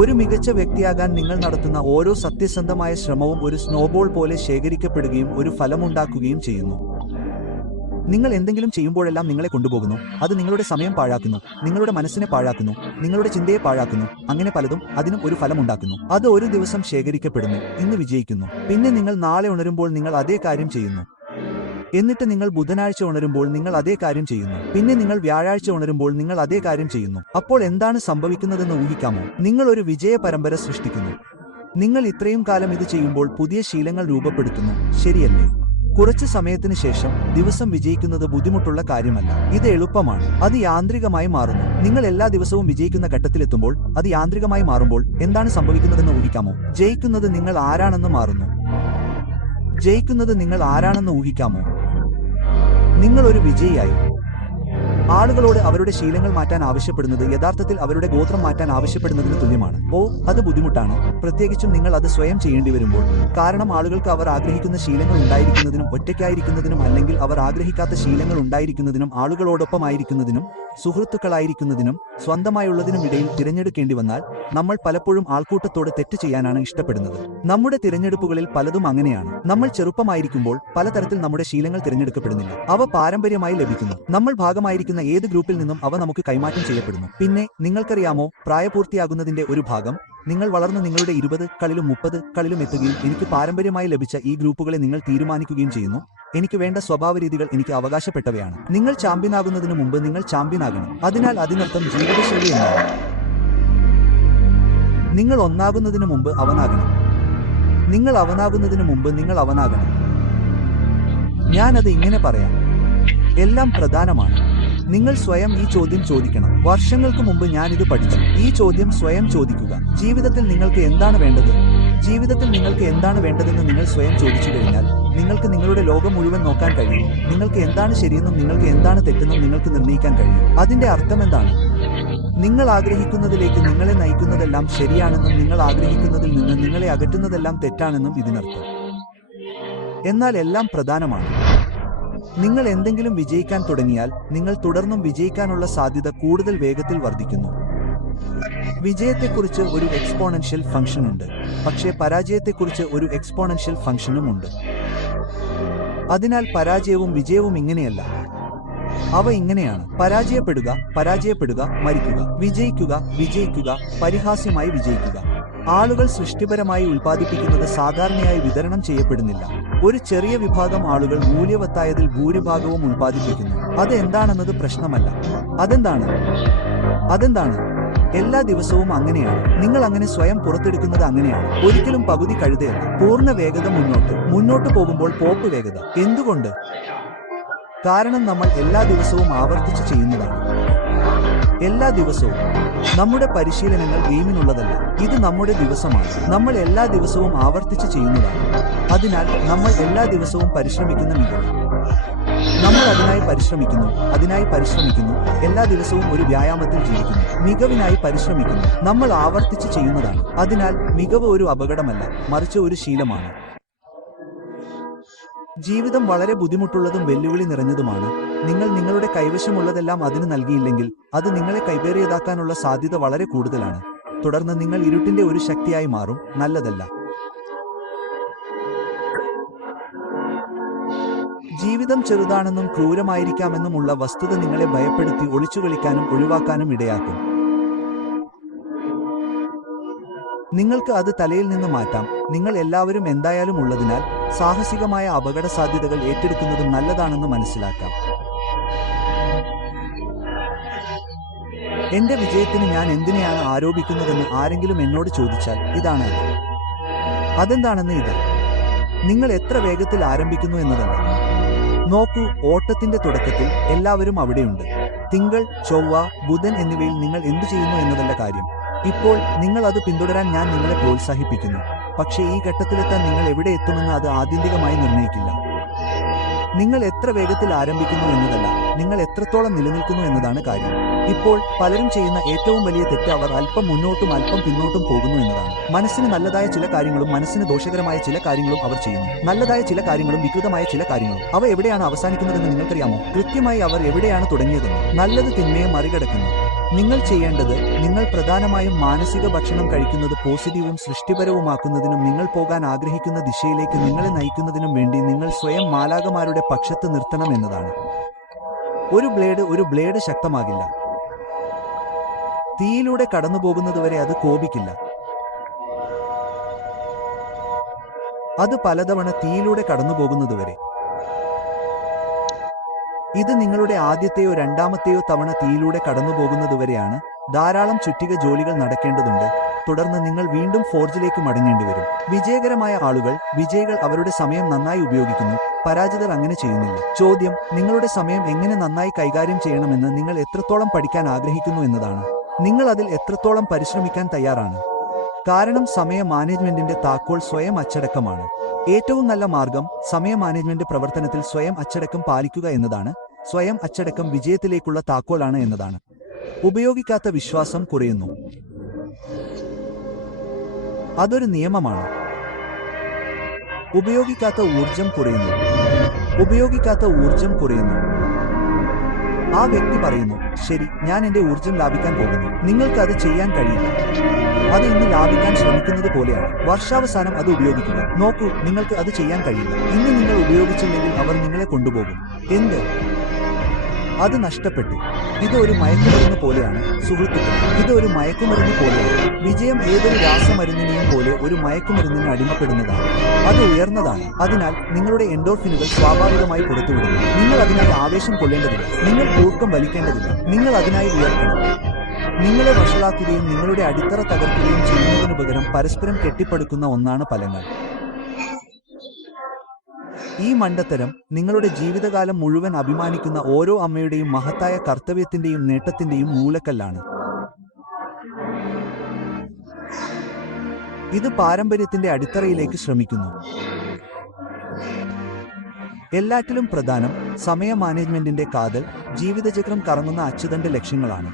ഒരു മികച്ച വ്യക്തിയാകാൻ നിങ്ങൾ നടത്തുന്ന ഓരോ സത്യസന്ധമായ ശ്രമവും ഒരു സ്നോബോൾ പോലെ ശേഖരിക്കപ്പെടുകയും ഒരു ഫലമുണ്ടാക്കുകയും ചെയ്യുന്നു. നിങ്ങൾ എന്തെങ്കിലും ചെയ്യുമ്പോഴെല്ലാം നിങ്ങളെ കൊണ്ടുപോകുന്നു. അത് നിങ്ങളുടെ സമയം പാഴാക്കുന്നു, നിങ്ങളുടെ മനസ്സിനെ പാഴാക്കുന്നു, നിങ്ങളുടെ ചിന്തയെ പാഴാക്കുന്നു. അങ്ങനെ പലതും അതിനും ഒരു ഫലമുണ്ടാക്കുന്നു. അത് ഒരു ദിവസം ശേഖരിക്കപ്പെടുന്നു, ഇന്ന് വിജയിക്കുന്നു. പിന്നെ നിങ്ങൾ നാളെ ഉണരുമ്പോൾ നിങ്ങൾ അതേ കാര്യം ചെയ്യുന്നു. എന്നിട്ട് നിങ്ങൾ ബുധനാഴ്ച ഉണരുമ്പോൾ നിങ്ങൾ അതേ കാര്യം ചെയ്യുന്നു. പിന്നെ നിങ്ങൾ വ്യാഴാഴ്ച ഉണരുമ്പോൾ നിങ്ങൾ അതേ കാര്യം ചെയ്യുന്നു. അപ്പോൾ എന്താണ് സംഭവിക്കുന്നതെന്ന് ഊഹിക്കാമോ? നിങ്ങൾ ഒരു വിജയ പരമ്പര സൃഷ്ടിക്കുന്നു. നിങ്ങൾ ഇത്രയും കാലം ഇത് ചെയ്യുമ്പോൾ പുതിയ ശീലങ്ങൾ രൂപപ്പെടുത്തുന്നു, ശരിയല്ലേ? കുറച്ച് സമയത്തിന് ശേഷം ദിവസം വിജയിക്കുന്നത് ബുദ്ധിമുട്ടുള്ള കാര്യമല്ല. ഇത് എളുപ്പമാണ്. അത് യാന്ത്രികമായി മാറുന്നു. നിങ്ങൾ എല്ലാ ദിവസവും വിജയിക്കുന്ന ഘട്ടത്തിലെത്തുമ്പോൾ, അത് യാന്ത്രികമായി മാറുമ്പോൾ എന്താണ് സംഭവിക്കുന്നതെന്ന് ഊഹിക്കാമോ? ജയിക്കുന്നത് നിങ്ങൾ ആരാണെന്ന് മാറുന്നു. ജയിക്കുന്നത് നിങ്ങൾ ആരാണെന്ന് ഊഹിക്കാമോ? നിങ്ങൾ ഒരു വിജയിയായി. ആളുകളോട് അവരുടെ ശീലങ്ങൾ മാറ്റാൻ ആവശ്യപ്പെടുന്നത് യഥാർത്ഥത്തിൽ അവരുടെ ഗോത്രം മാറ്റാൻ ആവശ്യപ്പെടുന്നതിന് തുല്യമാണ്. അത് ബുദ്ധിമുട്ടാണ്, പ്രത്യേകിച്ചും നിങ്ങൾ അത് സ്വയം ചെയ്യേണ്ടി വരുമ്പോൾ. കാരണം ആളുകൾക്ക് അവർ ആഗ്രഹിക്കുന്ന ശീലങ്ങൾ ഉണ്ടായിരിക്കുന്നതിനും ഒറ്റയ്ക്കായിരിക്കുന്നതിനും അല്ലെങ്കിൽ അവർ ആഗ്രഹിക്കാത്ത ശീലങ്ങൾ ഉണ്ടായിരിക്കുന്നതിനും ആളുകളോടൊപ്പമായിരിക്കുന്നതിനും സുഹൃത്തുക്കളായിരിക്കുന്നതിനും സ്വന്തമായുള്ളതിനും ഇടയിൽ തിരഞ്ഞെടുക്കേണ്ടി വന്നാൽ നമ്മൾ പലപ്പോഴും ആൾക്കൂട്ടത്തോട് തെറ്റ് ചെയ്യാനാണ് ഇഷ്ടപ്പെടുന്നത്. നമ്മുടെ തിരഞ്ഞെടുപ്പുകളിൽ പലതും അങ്ങനെയാണ്. നമ്മൾ ചെറുപ്പമായിരിക്കുമ്പോൾ പലതരത്തിൽ നമ്മുടെ ശീലങ്ങൾ തിരഞ്ഞെടുക്കപ്പെടുന്നില്ല. അവ പാരമ്പര്യമായി ലഭിക്കുന്നു. നമ്മൾ ഭാഗമായിരിക്കുന്ന ഏത് ഗ്രൂപ്പിൽ നിന്നും അവ നമുക്ക് കൈമാറ്റം ചെയ്യപ്പെടുന്നു. പിന്നെ നിങ്ങൾക്കറിയാമോ, പ്രായപൂർത്തിയാകുന്നതിന്റെ ഒരു ഭാഗം നിങ്ങൾ വളർന്ന് നിങ്ങളുടെ 20കളിലും 30കളിലും എത്തുകയും എനിക്ക് പാരമ്പര്യമായി ലഭിച്ച ഈ ഗ്രൂപ്പുകളെ നിങ്ങൾ തീരുമാനിക്കുകയും ചെയ്യുന്നു. എനിക്ക് വേണ്ട സ്വഭാവരീതികൾ എനിക്ക് അവകാശപ്പെട്ടവയാണ്. നിങ്ങൾ ചാമ്പ്യനാകുന്നതിന് മുമ്പ് നിങ്ങൾ ചാമ്പ്യനാകണം. അതിനാൽ അതിനർത്ഥം ജീവിതശൈലി എന്നാണ്. നിങ്ങൾ ഒന്നാകുന്നതിന് മുമ്പ് അവനാകണം. നിങ്ങൾ അവനാകുന്നതിന് മുമ്പ് നിങ്ങൾ അവനാകണം. ഞാനത് ഇങ്ങനെ പറയാം. എല്ലാം പ്രധാനമാണ്. നിങ്ങൾ സ്വയം ഈ ചോദ്യം ചോദിക്കണം. വർഷങ്ങൾക്ക് മുമ്പ് ഞാൻ ഇത് പഠിച്ചു. ഈ ചോദ്യം സ്വയം ചോദിക്കുക. ജീവിതത്തിൽ നിങ്ങൾക്ക് എന്താണ് വേണ്ടത്? ജീവിതത്തിൽ നിങ്ങൾക്ക് എന്താണ് വേണ്ടതെന്ന് നിങ്ങൾ സ്വയം ചോദിച്ചു കഴിഞ്ഞാൽ നിങ്ങൾക്ക് നിങ്ങളുടെ ലോകം മുഴുവൻ നോക്കാൻ കഴിയും. നിങ്ങൾക്ക് എന്താണ് ശരിയെന്നും നിങ്ങൾക്ക് എന്താണ് തെറ്റെന്നും നിങ്ങൾക്ക് നിർണ്ണയിക്കാൻ കഴിയും. അതിന്റെ അർത്ഥം എന്താണ്? നിങ്ങൾ ആഗ്രഹിക്കുന്നതിലേക്ക് നിങ്ങളെ നയിക്കുന്നതെല്ലാം ശരിയാണെന്നും നിങ്ങൾ ആഗ്രഹിക്കുന്നതിൽ നിന്ന് നിങ്ങളെ അകറ്റുന്നതെല്ലാം തെറ്റാണെന്നും ഇതിനർത്ഥം. എന്നാൽ എല്ലാം പ്രധാനമാണ്. നിങ്ങൾ എന്തെങ്കിലും വിജയിക്കാൻ തുടങ്ങിയാൽ നിങ്ങൾ തുടർന്നും വിജയിക്കാനുള്ള സാധ്യത കൂടുതൽ വേഗത്തിൽ വർദ്ധിക്കുന്നു. വിജയത്തെക്കുറിച്ച് ഒരു എക്സ്പോണൻഷ്യൽ ഫംഗ്ഷൻ ഉണ്ട്, പക്ഷേ പരാജയത്തെക്കുറിച്ച് ഒരു എക്സ്പോണൻഷ്യൽ ഫംഗ്ഷനും ഉണ്ട്. അതിനാൽ പരാജയവും വിജയവും ഇങ്ങനെയല്ല, അവ ഇങ്ങനെയാണ്: പരാജയപ്പെടുക, പരാജയപ്പെടുക, മരിക്കുക, വിജയിക്കുക, വിജയിക്കുക, പരിഹാസ്യമായി വിജയിക്കുക. ആളുകൾ സൃഷ്ടിപരമായി ഉൽപ്പാദിപ്പിക്കുന്നത് സാധാരണയായി വിതരണം ചെയ്യപ്പെടുന്നില്ല. ഒരു ചെറിയ വിഭാഗം ആളുകൾ മൂല്യവത്തായതിൽ ഭൂരിഭാഗവും ഉൽപ്പാദിപ്പിക്കുന്നു. അത് എന്താണെന്നത് പ്രശ്നമല്ല. അതെന്താണ്? എല്ലാ ദിവസവും അങ്ങനെയാണ്. നിങ്ങൾ അങ്ങനെ സ്വയം പുറത്തെടുക്കുന്നത് അങ്ങനെയാണ്. ഒരിക്കലും പകുതി കഴുതയല്ല. പൂർണ്ണ വേഗത മുന്നോട്ട് പോകുമ്പോൾ പോപ്പ് വേഗത. എന്തുകൊണ്ട്? കാരണം നമ്മൾ എല്ലാ ദിവസവും ആവർത്തിച്ച് ചെയ്യുന്നതാണ്. എല്ലാ ദിവസവും. നമ്മുടെ പരിശീലനങ്ങൾ ഗെയിമിനുള്ളതല്ല, ഇത് നമ്മുടെ ദിവസമാണ്. നമ്മൾ എല്ലാ ദിവസവും ആവർത്തിച്ച് ചെയ്യുന്നതാണ്. അതിനാൽ നമ്മൾ എല്ലാ ദിവസവും പരിശ്രമിക്കുന്ന മികവ്. നമ്മൾ അതിനായി പരിശ്രമിക്കുന്നു, എല്ലാ ദിവസവും ഒരു വ്യായാമത്തിൽ ജീവിക്കുന്നു, മികവിനായി പരിശ്രമിക്കുന്നു. നമ്മൾ ആവർത്തിച്ച് ചെയ്യുന്നതാണ്. അതിനാൽ മികവ് ഒരു അപകടമല്ല, മറിച്ച് ഒരു ശീലമാണ്. ജീവിതം വളരെ ബുദ്ധിമുട്ടുള്ളതും വെല്ലുവിളി നിറഞ്ഞതുമാണ്. നിങ്ങൾ നിങ്ങളുടെ കൈവശമുള്ളതെല്ലാം അതിന് നൽകിയില്ലെങ്കിൽ അത് നിങ്ങളെ കൈവേറിയതാക്കാനുള്ള സാധ്യത വളരെ കൂടുതലാണ്. തുടർന്ന് നിങ്ങൾ ഇരുട്ടിന്റെ ഒരു ശക്തിയായി മാറും. നല്ലതല്ല. ജീവിതം ചെറുതാണെന്നും ക്രൂരമായിരിക്കാമെന്നുമുള്ള വസ്തുത നിങ്ങളെ ഭയപ്പെടുത്തി ഒളിച്ചുകളിക്കാനും ഒഴിവാക്കാനും ഇടയാക്കും. നിങ്ങൾക്ക് അത് തലയിൽ നിന്ന് മാറ്റാം. നിങ്ങൾ എല്ലാവരും എന്തായാലും ഉള്ളതിനാൽ സാഹസികമായ അപകട സാധ്യതകൾ ഏറ്റെടുക്കുന്നതും നല്ലതാണെന്ന് മനസ്സിലാക്കാം. എന്റെ വിജയത്തിന് ഞാൻ എന്തിനെയാണ് ആരോപിക്കുന്നതെന്ന് ആരെങ്കിലും എന്നോട് ചോദിച്ചാൽ ഇതാണ് അത്. അതെന്താണെന്ന് ഇത് നിങ്ങൾ എത്ര വേഗത്തിൽ ആരംഭിക്കുന്നു എന്നതല്ല. നോക്കൂ, ഓട്ടത്തിന്റെ തുടക്കത്തിൽ എല്ലാവരും അവിടെയുണ്ട്. തിങ്കൾ, ചൊവ്വ, ബുധൻ എന്നിവയിൽ നിങ്ങൾ എന്തു ചെയ്യുന്നു എന്നതല്ല കാര്യം. ഇപ്പോൾ നിങ്ങൾ അത് പിന്തുടരാൻ ഞാൻ നിങ്ങളെ പ്രോത്സാഹിപ്പിക്കുന്നു. പക്ഷേ ഈ ഘട്ടത്തിലെത്താൻ നിങ്ങൾ എവിടെ എത്തുമെന്ന് അത് ആത്യന്തികമായി നിർണ്ണയിക്കില്ല. നിങ്ങൾ എത്ര വേഗത്തിൽ ആരംഭിക്കുന്നു എന്നതല്ല, നിങ്ങൾ എത്രത്തോളം നിലനിൽക്കുന്നു എന്നതാണ് കാര്യം. ഇപ്പോൾ പലരും ചെയ്യുന്ന ഏറ്റവും വലിയ തെറ്റ് അവർ അല്പം മുന്നോട്ടും അല്പം പിന്നോട്ടും പോകുന്നു എന്നതാണ്. മനസ്സിന് നല്ലതായ ചില കാര്യങ്ങളും മനസ്സിന് ദോഷകരമായ ചില കാര്യങ്ങളും അവർ ചെയ്യുന്നു. നല്ലതായ ചില കാര്യങ്ങളും വികൃതമായ ചില കാര്യങ്ങളും. അവ എവിടെയാണ് അവസാനിക്കുന്നതെന്ന് നിങ്ങൾക്കറിയാമോ? കൃത്യമായി അവർ എവിടെയാണ് തുടങ്ങിയതെന്ന്. നല്ലത് തിന്മയെ മറികടക്കുന്നു. നിങ്ങൾ ചെയ്യേണ്ടത്, നിങ്ങൾ പ്രധാനമായും മാനസിക ഭക്ഷണം കഴിക്കുന്നത് പോസിറ്റീവും സൃഷ്ടിപരവുമാക്കുന്നതിനും നിങ്ങൾ പോകാൻ ആഗ്രഹിക്കുന്ന ദിശയിലേക്ക് നിങ്ങളെ നയിക്കുന്നതിനും വേണ്ടി നിങ്ങൾ സ്വയം മാലാഖമാരുടെ പക്ഷത്ത് നിർത്തണം എന്നതാണ്. ഒരു ബ്ലേഡ് ശക്തമാകില്ല. തീയിലൂടെ കടന്നുപോകുന്നതുവരെ അത് കോപിക്കില്ല. അത് പലതവണ തീയിലൂടെ കടന്നുപോകുന്നതുവരെ. ഇത് നിങ്ങളുടെ ആദ്യത്തെയോ രണ്ടാമത്തെയോ തവണ തീയിലൂടെ കടന്നുപോകുന്നതുവരെയാണ്. ധാരാളം ചുറ്റിക ജോലികൾ നടക്കേണ്ടതുണ്ട്. തുടർന്ന് നിങ്ങൾ വീണ്ടും ഫോർജിലേക്ക് മടങ്ങേണ്ടിവരും. വിജയകരമായ ആളുകൾ, വിജയികൾ അവരുടെ സമയം നന്നായി ഉപയോഗിക്കുന്നു. പരാജിതർ അങ്ങനെ ചെയ്യുന്നില്ല. ചോദ്യം, നിങ്ങളുടെ സമയം എങ്ങനെ നന്നായി കൈകാര്യം ചെയ്യണമെന്ന് നിങ്ങൾ എത്രത്തോളം പഠിക്കാൻ ആഗ്രഹിക്കുന്നു എന്നതാണ്. നിങ്ങൾ അതിൽ എത്രത്തോളം പരിശ്രമിക്കാൻ തയ്യാറാണ്. കാരണം സമയ മാനേജ്മെന്റിന്റെ താക്കോൽ സ്വയം അച്ചടക്കമാണ്. ഏറ്റവും നല്ല മാർഗം സമയ മാനേജ്മെന്റ് പ്രവർത്തനത്തിൽ സ്വയം അച്ചടക്കം പാലിക്കുക എന്നതാണ്. സ്വയം അച്ചടക്കം വിജയത്തിലേക്കുള്ള താക്കോലാണ് എന്നതാണ്. ഉപയോഗിക്കാത്ത വിശ്വാസം കുറയുന്നു. അതൊരു നിയമമാണ്. ഉപയോഗിക്കാത്ത ഊർജം കുറയുന്നു. ആ വ്യക്തി പറയുന്നു, ശരി, ഞാൻ എന്റെ ഊർജം ലാഭിക്കാൻ പോകുന്നു. നിങ്ങൾക്ക് അത് ചെയ്യാൻ കഴിയില്ല. അത് ഇന്ന് ലാഭിക്കാൻ ശ്രമിക്കുന്നത് പോലെയാണ്. വർഷാവസാനം അത് ഉപയോഗിക്കുക. നോക്കൂ, നിങ്ങൾക്ക് അത് ചെയ്യാൻ കഴിയില്ല. ഇന്ന് നിങ്ങൾ ഉപയോഗിച്ചില്ലെങ്കിൽ അവർ നിങ്ങളെ കൊണ്ടുപോകും. എന്ത്? അത് നഷ്ടപ്പെട്ടു. ഇത് ഒരു മയക്കുമരുന്ന് പോലെയാണ് സുഹൃത്തുക്കളെ. ഇത് ഒരു മയക്കുമരുന്ന് പോലെയാണ്. വിജയം ഏതൊരു രാസമരുന്നിനെയും പോലെ ഒരു മയക്കുമരുന്നിന് അടിമപ്പെടുന്നതാണ്. അത് ഉയർന്നതാണ്. അതിനാൽ നിങ്ങളുടെ എൻഡോർഫിനുകൾ സ്വാഭാവികമായി പുറത്തുവിടുന്നു. നിങ്ങൾ അതിനായി ആവേശം കൊള്ളേണ്ടതില്ല. നിങ്ങൾ കൂർക്കം വലിക്കേണ്ടതില്ല. നിങ്ങൾ അതിനായി ഉയർത്തണം. നിങ്ങളെ വഷളാക്കുകയും നിങ്ങളുടെ അടിത്തറ തകർക്കുകയും ചെയ്യുന്നതിനു പകരം പരസ്പരം കെട്ടിപ്പടുക്കുന്ന ഒന്നാണ് ഫലങ്ങൾ. ഈ മണ്ടത്തരം നിങ്ങളുടെ ജീവിതകാലം മുഴുവൻ അഭിമാനിക്കുന്ന ഓരോ അമ്മയുടെയും മഹത്തായ കർത്തവ്യത്തിന്റെയും നേട്ടത്തിന്റെയും മൂലക്കല്ലാണ്. ഇത് പാരമ്പര്യത്തിന്റെ അടിത്തറയിലേക്ക് ശ്രമിക്കുന്നു. എല്ലാറ്റിലും പ്രധാനം സമയ മാനേജ്മെന്റിന്റെ കാതൽ ജീവിതചക്രം കറങ്ങുന്ന അച്ചുതണ്ട് ലക്ഷ്യങ്ങളാണ്.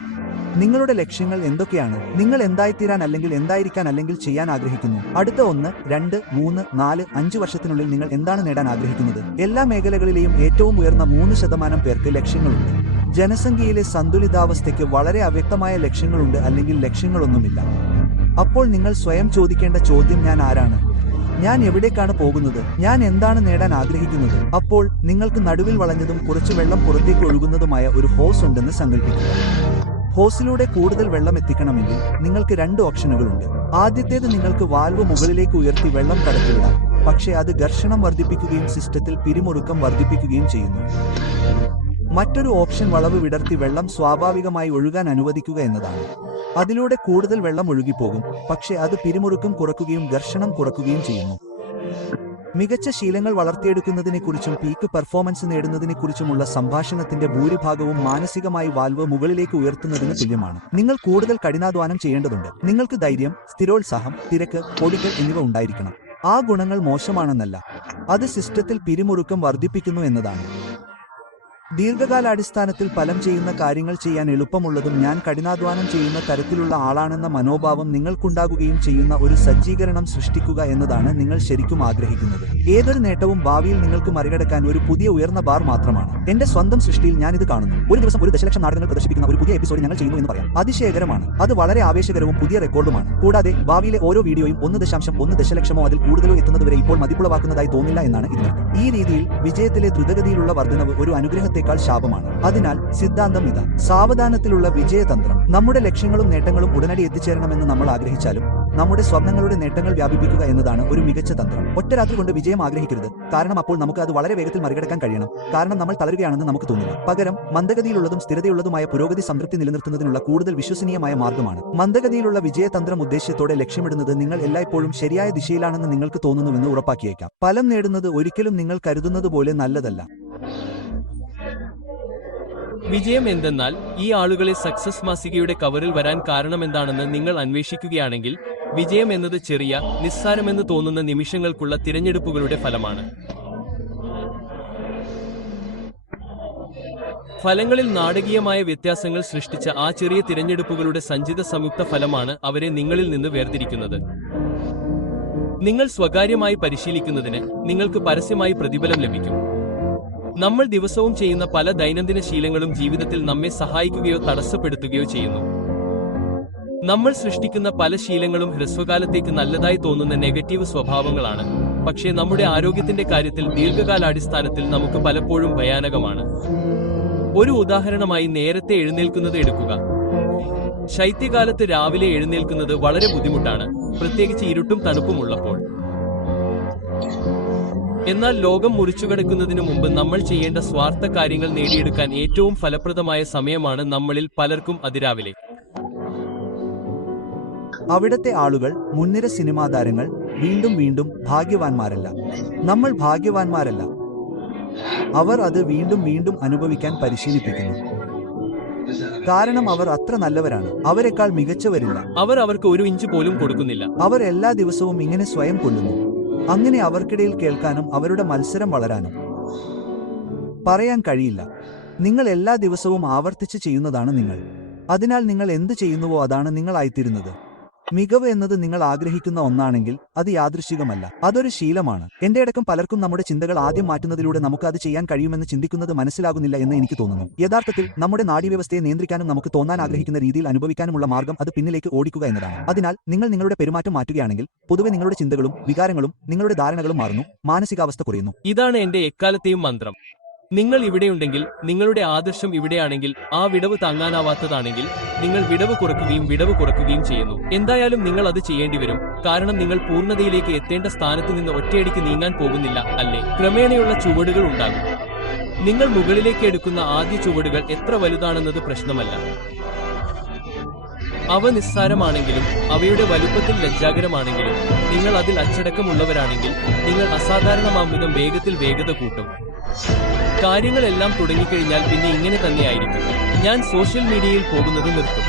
നിങ്ങളുടെ ലക്ഷ്യങ്ങൾ എന്തൊക്കെയാണ്? നിങ്ങൾ എന്തായിത്തീരാൻ അല്ലെങ്കിൽ എന്തായിരിക്കാൻ അല്ലെങ്കിൽ ചെയ്യാൻ ആഗ്രഹിക്കുന്നു? അടുത്ത 1, 2, 3, 4, 5 വർഷത്തിനുള്ളിൽ നിങ്ങൾ എന്താണ് നേടാൻ ആഗ്രഹിക്കുന്നത്? എല്ലാ മേഖലകളിലെയും ഏറ്റവും ഉയർന്ന 3% പേർക്ക് ലക്ഷ്യങ്ങളുണ്ട്. ജനസംഖ്യയിലെ സന്തുലിതാവസ്ഥയ്ക്ക് വളരെ അവ്യക്തമായ ലക്ഷ്യങ്ങളുണ്ട് അല്ലെങ്കിൽ ലക്ഷ്യങ്ങളൊന്നുമില്ല. അപ്പോൾ നിങ്ങൾ സ്വയം ചോദിക്കേണ്ട ചോദ്യം, ഞാൻ ആരാണ്? ഞാൻ എവിടേക്കാണ് പോകുന്നത്? ഞാൻ എന്താണ് നേടാൻ ആഗ്രഹിക്കുന്നത്? അപ്പോൾ നിങ്ങൾക്ക് നടുവിൽ വളഞ്ഞതും കുറച്ച് വെള്ളം പുറത്തേക്ക് ഒഴുകുന്നതുമായ ഒരു ഹോസ് ഉണ്ടെന്ന് സങ്കല്പിക്കുക. ഹോസിലൂടെ കൂടുതൽ വെള്ളം എത്തിക്കണമെങ്കിൽ നിങ്ങൾക്ക് 2 ഓപ്ഷനുകളുണ്ട്. ആദ്യത്തേത്, നിങ്ങൾക്ക് വാൽവ് മുകളിലേക്ക് ഉയർത്തി വെള്ളം കടത്തിവിടാം, പക്ഷേ അത് ഘർഷണം വർദ്ധിപ്പിക്കുകയും സിസ്റ്റത്തിൽ പിരിമുറുക്കം വർദ്ധിപ്പിക്കുകയും ചെയ്യുന്നു. മറ്റൊരു ഓപ്ഷൻ, വളവ് വിടർത്തി വെള്ളം സ്വാഭാവികമായി ഒഴുകാൻ അനുവദിക്കുക എന്നതാണ്. അതിലൂടെ കൂടുതൽ വെള്ളം ഒഴുകിപ്പോകും, പക്ഷേ അത് പിരിമുറുക്കം കുറയ്ക്കുകയും ഘർഷണം കുറയ്ക്കുകയും ചെയ്യുന്നു. മികച്ച ശീലങ്ങൾ വളർത്തിയെടുക്കുന്നതിനെക്കുറിച്ചും പീക്ക് പെർഫോമൻസ് നേടുന്നതിനെക്കുറിച്ചുമുള്ള സംഭാഷണത്തിന്റെ ഭൂരിഭാഗവും മാനസികമായി വാൽവ് മുകളിലേക്ക് ഉയർത്തുന്നതിന് തുല്യമാണ്. നിങ്ങൾ കൂടുതൽ കഠിനാധ്വാനം ചെയ്യേണ്ടതുണ്ട്. നിങ്ങൾക്ക് ധൈര്യം, സ്ഥിരോത്സാഹം, തിരക്ക്, പൊടികൾ എന്നിവ ഉണ്ടായിരിക്കണം. ആ ഗുണങ്ങൾ മോശമാണെന്നല്ല, അത് സിസ്റ്റത്തിൽ പിരിമുറുക്കം വർദ്ധിപ്പിക്കുന്നു എന്നതാണ്. ദീർഘകാലാടിസ്ഥാനത്തിൽ ഫലം ചെയ്യുന്ന കാര്യങ്ങൾ ചെയ്യാൻ എളുപ്പമുള്ളതും ഞാൻ കഠിനാധ്വാനം ചെയ്യുന്ന തരത്തിലുള്ള ആളാണെന്ന മനോഭാവം നിങ്ങൾക്കുണ്ടാകുകയും ചെയ്യുന്ന ഒരു സജ്ജീകരണം സൃഷ്ടിക്കുക എന്നതാണ് നിങ്ങൾ ശരിക്കും ആഗ്രഹിക്കുന്നത്. ഏതൊരു നേട്ടവും ഭാവിയിൽ നിങ്ങൾക്ക് മറികടക്കാൻ ഒരു പുതിയ ഉയർന്ന ബാർ മാത്രമാണ്. എന്റെ സ്വന്തം സൃഷ്ടിയിൽ ഞാൻ ഇത് കാണുന്നു. ഒരു ദിവസം 1 ദശലക്ഷം നാടകങ്ങൾ പ്രദർശിപ്പിക്കുന്ന ഒരു പുതിയ എപ്പിസോഡ് ഞങ്ങൾ ചെയ്യുന്നു എന്ന് പറയാം. അതിശയകരമാണ്. അത് വളരെ ആവേശകരവും പുതിയ റെക്കോർഡുമാണ്. കൂടാതെ ഭാവിയിലെ ഓരോ വീഡിയോയും 1.1 ദശലക്ഷമോ അതിൽ കൂടുതലോ എത്തുന്നതുവരെ ഇപ്പോൾ മതിപ്പുളവാക്കുന്നതായി തോന്നില്ല എന്നാണ് ഇതിനർത്ഥം. ഈ രീതിയിൽ വിജയത്തിലെ ദ്രുതഗതിയിലുള്ള വർധനവ് ഒരു അനുഗ്രഹത്തെ ശാപമാണ്. അതിനാൽ സിദ്ധാന്തം ഇതാ: സാവധാനത്തിലുള്ള വിജയതന്ത്രം. നമ്മുടെ ലക്ഷ്യങ്ങളും നേട്ടങ്ങളും ഉടനടി എത്തിച്ചേരണമെന്ന് നമ്മൾ ആഗ്രഹിച്ചാലും നമ്മുടെ സ്വപ്നങ്ങളുടെ നേട്ടങ്ങൾ വ്യാപിപ്പിക്കുക എന്നതാണ് ഒരു മികച്ച തന്ത്രം. ഒറ്റ രാത്രി കൊണ്ട് വിജയം ആഗ്രഹിക്കരുത്, കാരണം അപ്പോൾ നമുക്ക് അത് വളരെ വേഗത്തിൽ മറികടക്കാൻ കഴിയണം. കാരണം നമ്മൾ തളരുകയാണെന്ന് നമുക്ക് തോന്നില്ല. പകരം മന്ദഗതിയിലുള്ളതും സ്ഥിരതയുള്ളതുമായ പുരോഗതി സംതൃപ്തി നിലനിർത്തുന്നതിനുള്ള കൂടുതൽ വിശ്വസനീയമായ മാർഗമാണ്. മന്ദഗതിയിലുള്ള വിജയതന്ത്രം ഉദ്ദേശ്യത്തോടെ ലക്ഷ്യമിടുന്നത് നിങ്ങൾ എല്ലായ്പ്പോഴും ശരിയായ ദിശയിലാണെന്ന് നിങ്ങൾക്ക് തോന്നുന്നുവെന്ന് ഉറപ്പാക്കിയേക്കാം. ഫലം നേടുന്നത് ഒരിക്കലും നിങ്ങൾ കരുതുന്നത് പോലെ നല്ലതല്ല. വിജയം എന്തെന്നാൽ ഈ ആളുകളെ സക്സസ് മാസികയുടെ കവറിൽ വരാൻ കാരണമെന്താണെന്ന് നിങ്ങൾ അന്വേഷിക്കുകയാണെങ്കിൽ, വിജയം എന്നത് ചെറിയ, നിസ്സാരമെന്ന് തോന്നുന്ന നിമിഷങ്ങൾക്കുള്ള തിരഞ്ഞെടുപ്പുകളുടെ ഫലമാണ്. ഫലങ്ങളിൽ നാടകീയമായ വ്യത്യാസങ്ങൾ സൃഷ്ടിച്ച ആ ചെറിയ തിരഞ്ഞെടുപ്പുകളുടെ സഞ്ചിത സംയുക്ത ഫലമാണ് അവരെ നിങ്ങളിൽ നിന്ന് വേർതിരിക്കുന്നത്. നിങ്ങൾ സ്വകാര്യമായി പരിശീലിക്കുന്നതിന് നിങ്ങൾക്ക് പരസ്യമായി പ്രതിഫലം ലഭിക്കും. നമ്മൾ ദിവസവും ചെയ്യുന്ന പല ദൈനംദിന ശീലങ്ങളും ജീവിതത്തിൽ നമ്മെ സഹായിക്കുകയോ തടസ്സപ്പെടുത്തുകയോ ചെയ്യുന്നു. നമ്മൾ സൃഷ്ടിക്കുന്ന പല ശീലങ്ങളും ഹ്രസ്വകാലത്തേക്ക് നല്ലതായി തോന്നുന്ന നെഗറ്റീവ് സ്വഭാവങ്ങളാണ്, പക്ഷേ നമ്മുടെ ആരോഗ്യത്തിന്റെ കാര്യത്തിൽ ദീർഘകാലാടിസ്ഥാനത്തിൽ നമുക്ക് പലപ്പോഴും ഭയാനകമാണ്. ഒരു ഉദാഹരണമായി നേരത്തെ എഴുന്നേൽക്കുന്നത് എടുക്കുക. ശൈത്യകാലത്ത് രാവിലെ എഴുന്നേൽക്കുന്നത് വളരെ ബുദ്ധിമുട്ടാണ്, പ്രത്യേകിച്ച് ഇരുട്ടും തണുപ്പുമുള്ളപ്പോൾ. എന്നാൽ ലോകം മുറിച്ചുകടക്കുന്നതിനു മുമ്പ് നമ്മൾ ചെയ്യേണ്ട സ്വാർത്ഥ കാര്യങ്ങൾ നേടിയെടുക്കാൻ ഏറ്റവും ഫലപ്രദമായ സമയമാണ് നമ്മളിൽ പലർക്കും അതിരാവിലെ. അവിടത്തെ ആളുകൾ, മുൻനിര സിനിമാ താരങ്ങൾ, വീണ്ടും വീണ്ടും ഭാഗ്യവാന്മാരല്ല. നമ്മൾ ഭാഗ്യവാന്മാരല്ല. അവർ അത് വീണ്ടും വീണ്ടും അനുഭവിക്കാൻ പരിശീലിപ്പിക്കുന്നു. കാരണം അവർ അത്ര നല്ലവരാണ്. അവരെക്കാൾ മികച്ചവരില്ല. അവർ അവർക്ക് 1 ഇഞ്ച് പോലും കൊടുക്കുന്നില്ല. അവർ എല്ലാ ദിവസവും ഇങ്ങനെ സ്വയം കൊല്ലുന്നു. അങ്ങനെ അവർക്കിടയിൽ കേൾക്കാനും അവരുടെ മത്സരം വളരാനും പറയാൻ കഴിയില്ല. നിങ്ങൾ എല്ലാ ദിവസവും ആവർത്തിച്ച് ചെയ്യുന്നതാണ് നിങ്ങൾ. അതിനാൽ നിങ്ങൾ എന്ത് ചെയ്യുന്നുവോ അതാണ് നിങ്ങളായിത്തീരുന്നത്. മികവ് എന്നത് നിങ്ങൾ ആഗ്രഹിക്കുന്ന ഒന്നാണെങ്കിൽ അത് യാദൃശ്ചികമല്ല, അതൊരു ശീലമാണ്. എന്റെ അടക്കം പലർക്കും നമ്മുടെ ചിന്തകൾ ആദ്യം മാറ്റുന്നതിലൂടെ നമുക്ക് അത് ചെയ്യാൻ കഴിയുമെന്ന് ചിന്തിക്കുന്നത് മനസ്സിലാകുന്നില്ല എന്ന് എനിക്ക് തോന്നുന്നു. യഥാർത്ഥത്തിൽ നമ്മുടെ നാഡീവ്യവസ്ഥയെ നിയന്ത്രിക്കാനും നമുക്ക് തോന്നാൻ ആഗ്രഹിക്കുന്ന രീതിയിൽ അനുഭവിക്കാനുമുള്ള മാർഗം അത് പിന്നിലേക്ക് ഓടിക്കുക എന്നതാണ്. അതിനാൽ നിങ്ങൾ നിങ്ങളുടെ പെരുമാറ്റം മാറ്റുകയാണെങ്കിൽ പൊതുവെ നിങ്ങളുടെ ചിന്തകളും വികാരങ്ങളും നിങ്ങളുടെ ധാരണകളും മാറുന്നു, മാനസികാവസ്ഥ കുറയുന്നു. ഇതാണ് എന്റെ എക്കാലത്തെയും മന്ത്രം. നിങ്ങൾ ഇവിടെയുണ്ടെങ്കിൽ, നിങ്ങളുടെ ആദർശം ഇവിടെയാണെങ്കിൽ, ആ വിടവ് താങ്ങാനാവാത്തതാണെങ്കിൽ നിങ്ങൾ വിടവ് കുറയ്ക്കുകയും ചെയ്യുന്നു. എന്തായാലും നിങ്ങൾ അത് ചെയ്യേണ്ടി വരും, കാരണം നിങ്ങൾ പൂർണ്ണതയിലേക്ക് എത്തേണ്ട സ്ഥാനത്ത് നിന്ന് ഒറ്റയടിക്ക് നീങ്ങാൻ പോകുന്നില്ല, അല്ലേ? ക്രമേണയുള്ള ചുവടുകൾ ഉണ്ടാകും. നിങ്ങൾ മുകളിലേക്ക് എടുക്കുന്ന ആദ്യ ചുവടുകൾ എത്ര വലുതാണെന്നത് പ്രശ്നമല്ല. അവ നിസ്സാരമാണെങ്കിലും അവയുടെ വലുപ്പത്തിൽ ലജ്ജാകരമാണെങ്കിലും നിങ്ങൾ അതിൽ അച്ചടക്കമുള്ളവരാണെങ്കിൽ നിങ്ങൾ അസാധാരണമാംവിധം വേഗത കൂട്ടും. കാര്യങ്ങളെല്ലാം തുടങ്ങിക്കഴിഞ്ഞാൽ പിന്നെ ഇങ്ങനെ തന്നെയായിരിക്കും. ഞാൻ സോഷ്യൽ മീഡിയയിൽ പോകുന്നത് നിർത്തും.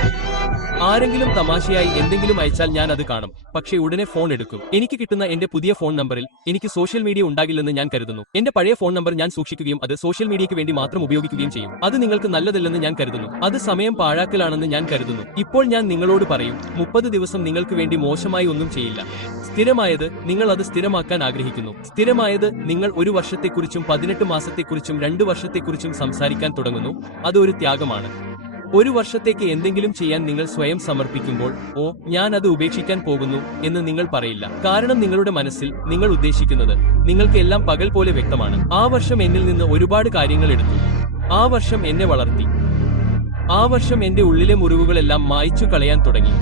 ആരെങ്കിലും തമാശയായി എന്തെങ്കിലും അയച്ചാൽ ഞാൻ അത് കാണും, പക്ഷേ ഉടനെ ഫോൺ എടുക്കും. എനിക്ക് കിട്ടുന്ന എന്റെ പുതിയ ഫോൺ നമ്പറിൽ എനിക്ക് സോഷ്യൽ മീഡിയ ഉണ്ടാകില്ലെന്ന് ഞാൻ കരുതുന്നു. എന്റെ പഴയ ഫോൺ നമ്പർ ഞാൻ സൂക്ഷിക്കുകയും അത് സോഷ്യൽ മീഡിയയ്ക്ക് വേണ്ടി മാത്രം ഉപയോഗിക്കുകയും ചെയ്യും. അത് നിങ്ങൾക്ക് നല്ലതല്ലെന്ന് ഞാൻ കരുതുന്നു. അത് സമയം പാഴാക്കലാണെന്ന് ഞാൻ കരുതുന്നു. ഇപ്പോൾ ഞാൻ നിങ്ങളോട് പറയും, 30 ദിവസം നിങ്ങൾക്ക് വേണ്ടി മോശമായി ഒന്നും ചെയ്യില്ല. സ്ഥിരമായത് നിങ്ങൾ അത് സ്ഥിരമാക്കാൻ ആഗ്രഹിക്കുന്നു. സ്ഥിരമായത് നിങ്ങൾ 1 വർഷത്തെക്കുറിച്ചും 18 മാസത്തെക്കുറിച്ചും 2 വർഷത്തെക്കുറിച്ചും സംസാരിക്കാൻ തുടങ്ങുന്നു. അത് ഒരു ത്യാഗമാണ്. 1 വർഷത്തേക്ക് എന്തെങ്കിലും ചെയ്യാൻ നിങ്ങൾ സ്വയം സമർപ്പിക്കുമ്പോൾ, ഓ ഞാൻ അത് ഉപേക്ഷിക്കാൻ പോകുന്നു എന്ന് നിങ്ങൾ പറയില്ല. കാരണം നിങ്ങളുടെ മനസ്സിൽ നിങ്ങൾ ഉദ്ദേശിക്കുന്നത് നിങ്ങൾക്ക് എല്ലാം പകൽ പോലെ വ്യക്തമാണ്. ആ വർഷം എന്നിൽ നിന്ന് ഒരുപാട് കാര്യങ്ങൾ എടുത്തു. ആ വർഷം എന്നെ വളർത്തി. ആ വർഷം എന്റെ ഉള്ളിലെ മുറിവുകളെല്ലാം മായ്ച്ചു കളയാൻ തുടങ്ങി.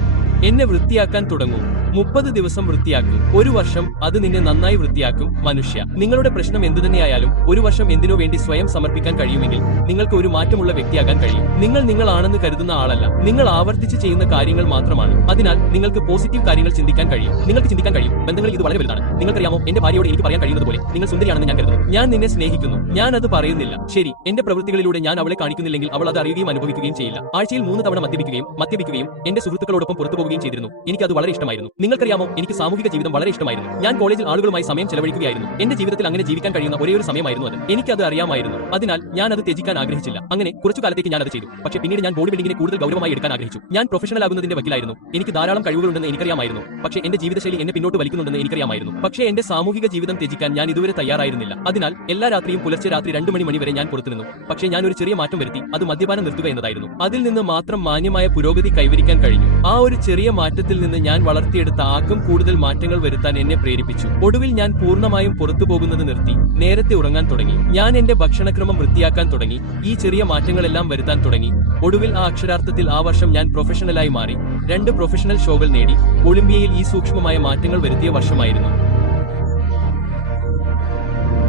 എന്നെ വൃത്തിയാക്കാൻ തുടങ്ങും. 30 ദിവസം വൃത്തിയാക്കും. 1 വർഷം അത് നിന്നെ നന്നായി വൃത്തിയാക്കും. മനുഷ്യ, നിങ്ങളുടെ പ്രശ്നം എന്തുതന്നെയായാലും 1 വർഷം എന്തിനോ വേണ്ടി സ്വയം സമർപ്പിക്കാൻ കഴിയുമെങ്കിൽ നിങ്ങൾക്ക് ഒരു മാറ്റമുള്ള വ്യക്തിയാകാൻ കഴിയും. നിങ്ങൾ നിങ്ങളാണെന്ന് കരുതുന്ന ആളല്ല, നിങ്ങൾ ആവർത്തിച്ച് ചെയ്യുന്ന കാര്യങ്ങൾ മാത്രമാണ്. അതിനാൽ നിങ്ങൾക്ക് പോസിറ്റീവ് കാര്യങ്ങൾ ചിന്തിക്കാൻ കഴിയും. നിങ്ങൾക്ക് ചിന്തിക്കാൻ കഴിയും, ബന്ധങ്ങൾ ഇത് വളരെ വലുതാണ്. നിങ്ങൾക്കറിയാമോ, എന്റെ ഭാര്യയോട് എനിക്ക് പറയാൻ കഴിയുന്നത് പോലെ നിങ്ങൾ സുന്ദരിയാണെന്ന് ഞാൻ കരുതുന്നു. ഞാൻ നിന്നെ സ്നേഹിക്കുന്നു. ഞാൻ അത് പറയുന്നില്ല. ശരി, എന്റെ പ്രവൃത്തികളിലൂടെ ഞാൻ അവളെ കാണിക്കുന്നില്ലെങ്കിൽ അവൾ അത് അറിയുകയും അനുഭവിക്കുകയും ചെയ്യില്ല. ആഴ്ചയിൽ 3 തവണ മദ്യപിക്കുകയും എന്റെ സുഹൃത്തുക്കളോടൊപ്പം പുറത്തു പോകുകയും ചെയ്തിരുന്നു. എനിക്കത് വളരെ ഇഷ്ടമായിരുന്നു. നിങ്ങൾക്കറിയാമോ, എനിക്ക് സാമൂഹിക ജീവിതം വളരെ ഇഷ്ടമായിരുന്നു. ഞാൻ കോളേജിൽ ആളുകളുമായി സമയം ചെലവഴിക്കുകയായിരുന്നു. എന്റെ ജീവിതത്തിൽ അങ്ങനെ ജീവിക്കാൻ കഴിയുന്ന ഒരേയൊരു സമയമായിരുന്നു അത്. എനിക്കത് അറിയാമായിരുന്നു. അതിനാൽ ഞാൻ അത് ത്യജിക്കാൻ ആഗ്രഹിച്ചില്ല. അങ്ങനെ കുറച്ചു കാലത്തേക്ക് ഞാൻ അത് ചെയ്തു. പക്ഷേ പിന്നീട് ഞാൻ ബോഡി ബിൽഡിങ്ങിനെ കൂടുതൽ ഗൗരവമായി എടുക്കാൻ ആഗ്രഹിച്ചു. ഞാൻ പ്രൊഫഷണൽ ആകുന്നതിന്റെ വക്കിലായിരുന്നു. എനിക്ക് ധാരാളം കഴിവുകളുണ്ടെന്ന് എനിക്കറിയാമായിരുന്നു. പക്ഷേ എന്റെ ജീവിതശൈലി എന്നെ പിന്നോട്ട് വലിക്കുന്നുണ്ടെന്ന് എനിക്കറിയാമായിരുന്നു. പക്ഷേ എന്റെ സാമൂഹിക ജീവിതം ത്യജിക്കാൻ ഞാൻ ഇതുവരെ തയ്യാറായിരുന്നില്ല. അതിനാൽ എല്ലാ രാത്രിയും പുലർച്ചെ രാത്രി 2 മണി വരെ ഞാൻ പുറത്തുനിന്നു. പക്ഷേ ഞാൻ ഒരു ചെറിയ മാറ്റം വരുത്തി. അത് മദ്യപാനം നിർത്തുക എന്നതായിരുന്നു. അതിൽ നിന്ന് മാത്രം മാന്യമായ പുരോഗതി കൈവരിക്കാൻ കഴിഞ്ഞു. ആ ഒരു ചെറിയ മാറ്റത്തിൽ നിന്ന് ഞാൻ വളർത്തിയെടുത്ത ആക്കം കൂടുതൽ മാറ്റങ്ങൾ വരുത്താൻ എന്നെ പ്രേരിപ്പിച്ചു. ഒടുവിൽ ഞാൻ പൂർണ്ണമായും പുറത്തു പോകുന്നത് നിർത്തി. നേരത്തെ ഉറങ്ങാൻ തുടങ്ങി. ഞാൻ എന്റെ ഭക്ഷണക്രമം വൃത്തിയാക്കാൻ തുടങ്ങി. ഈ ചെറിയ മാറ്റങ്ങളെല്ലാം വരുത്താൻ തുടങ്ങി. ഒടുവിൽ ആ അക്ഷരാർത്ഥത്തിൽ ആ വർഷം ഞാൻ പ്രൊഫഷണലായി മാറി. 2 പ്രൊഫഷണൽ ഷോകൾ നേടി. ഒളിമ്പിയയിൽ ഈ സൂക്ഷ്മമായ മാറ്റങ്ങൾ വരുത്തിയ വർഷമായിരുന്നു.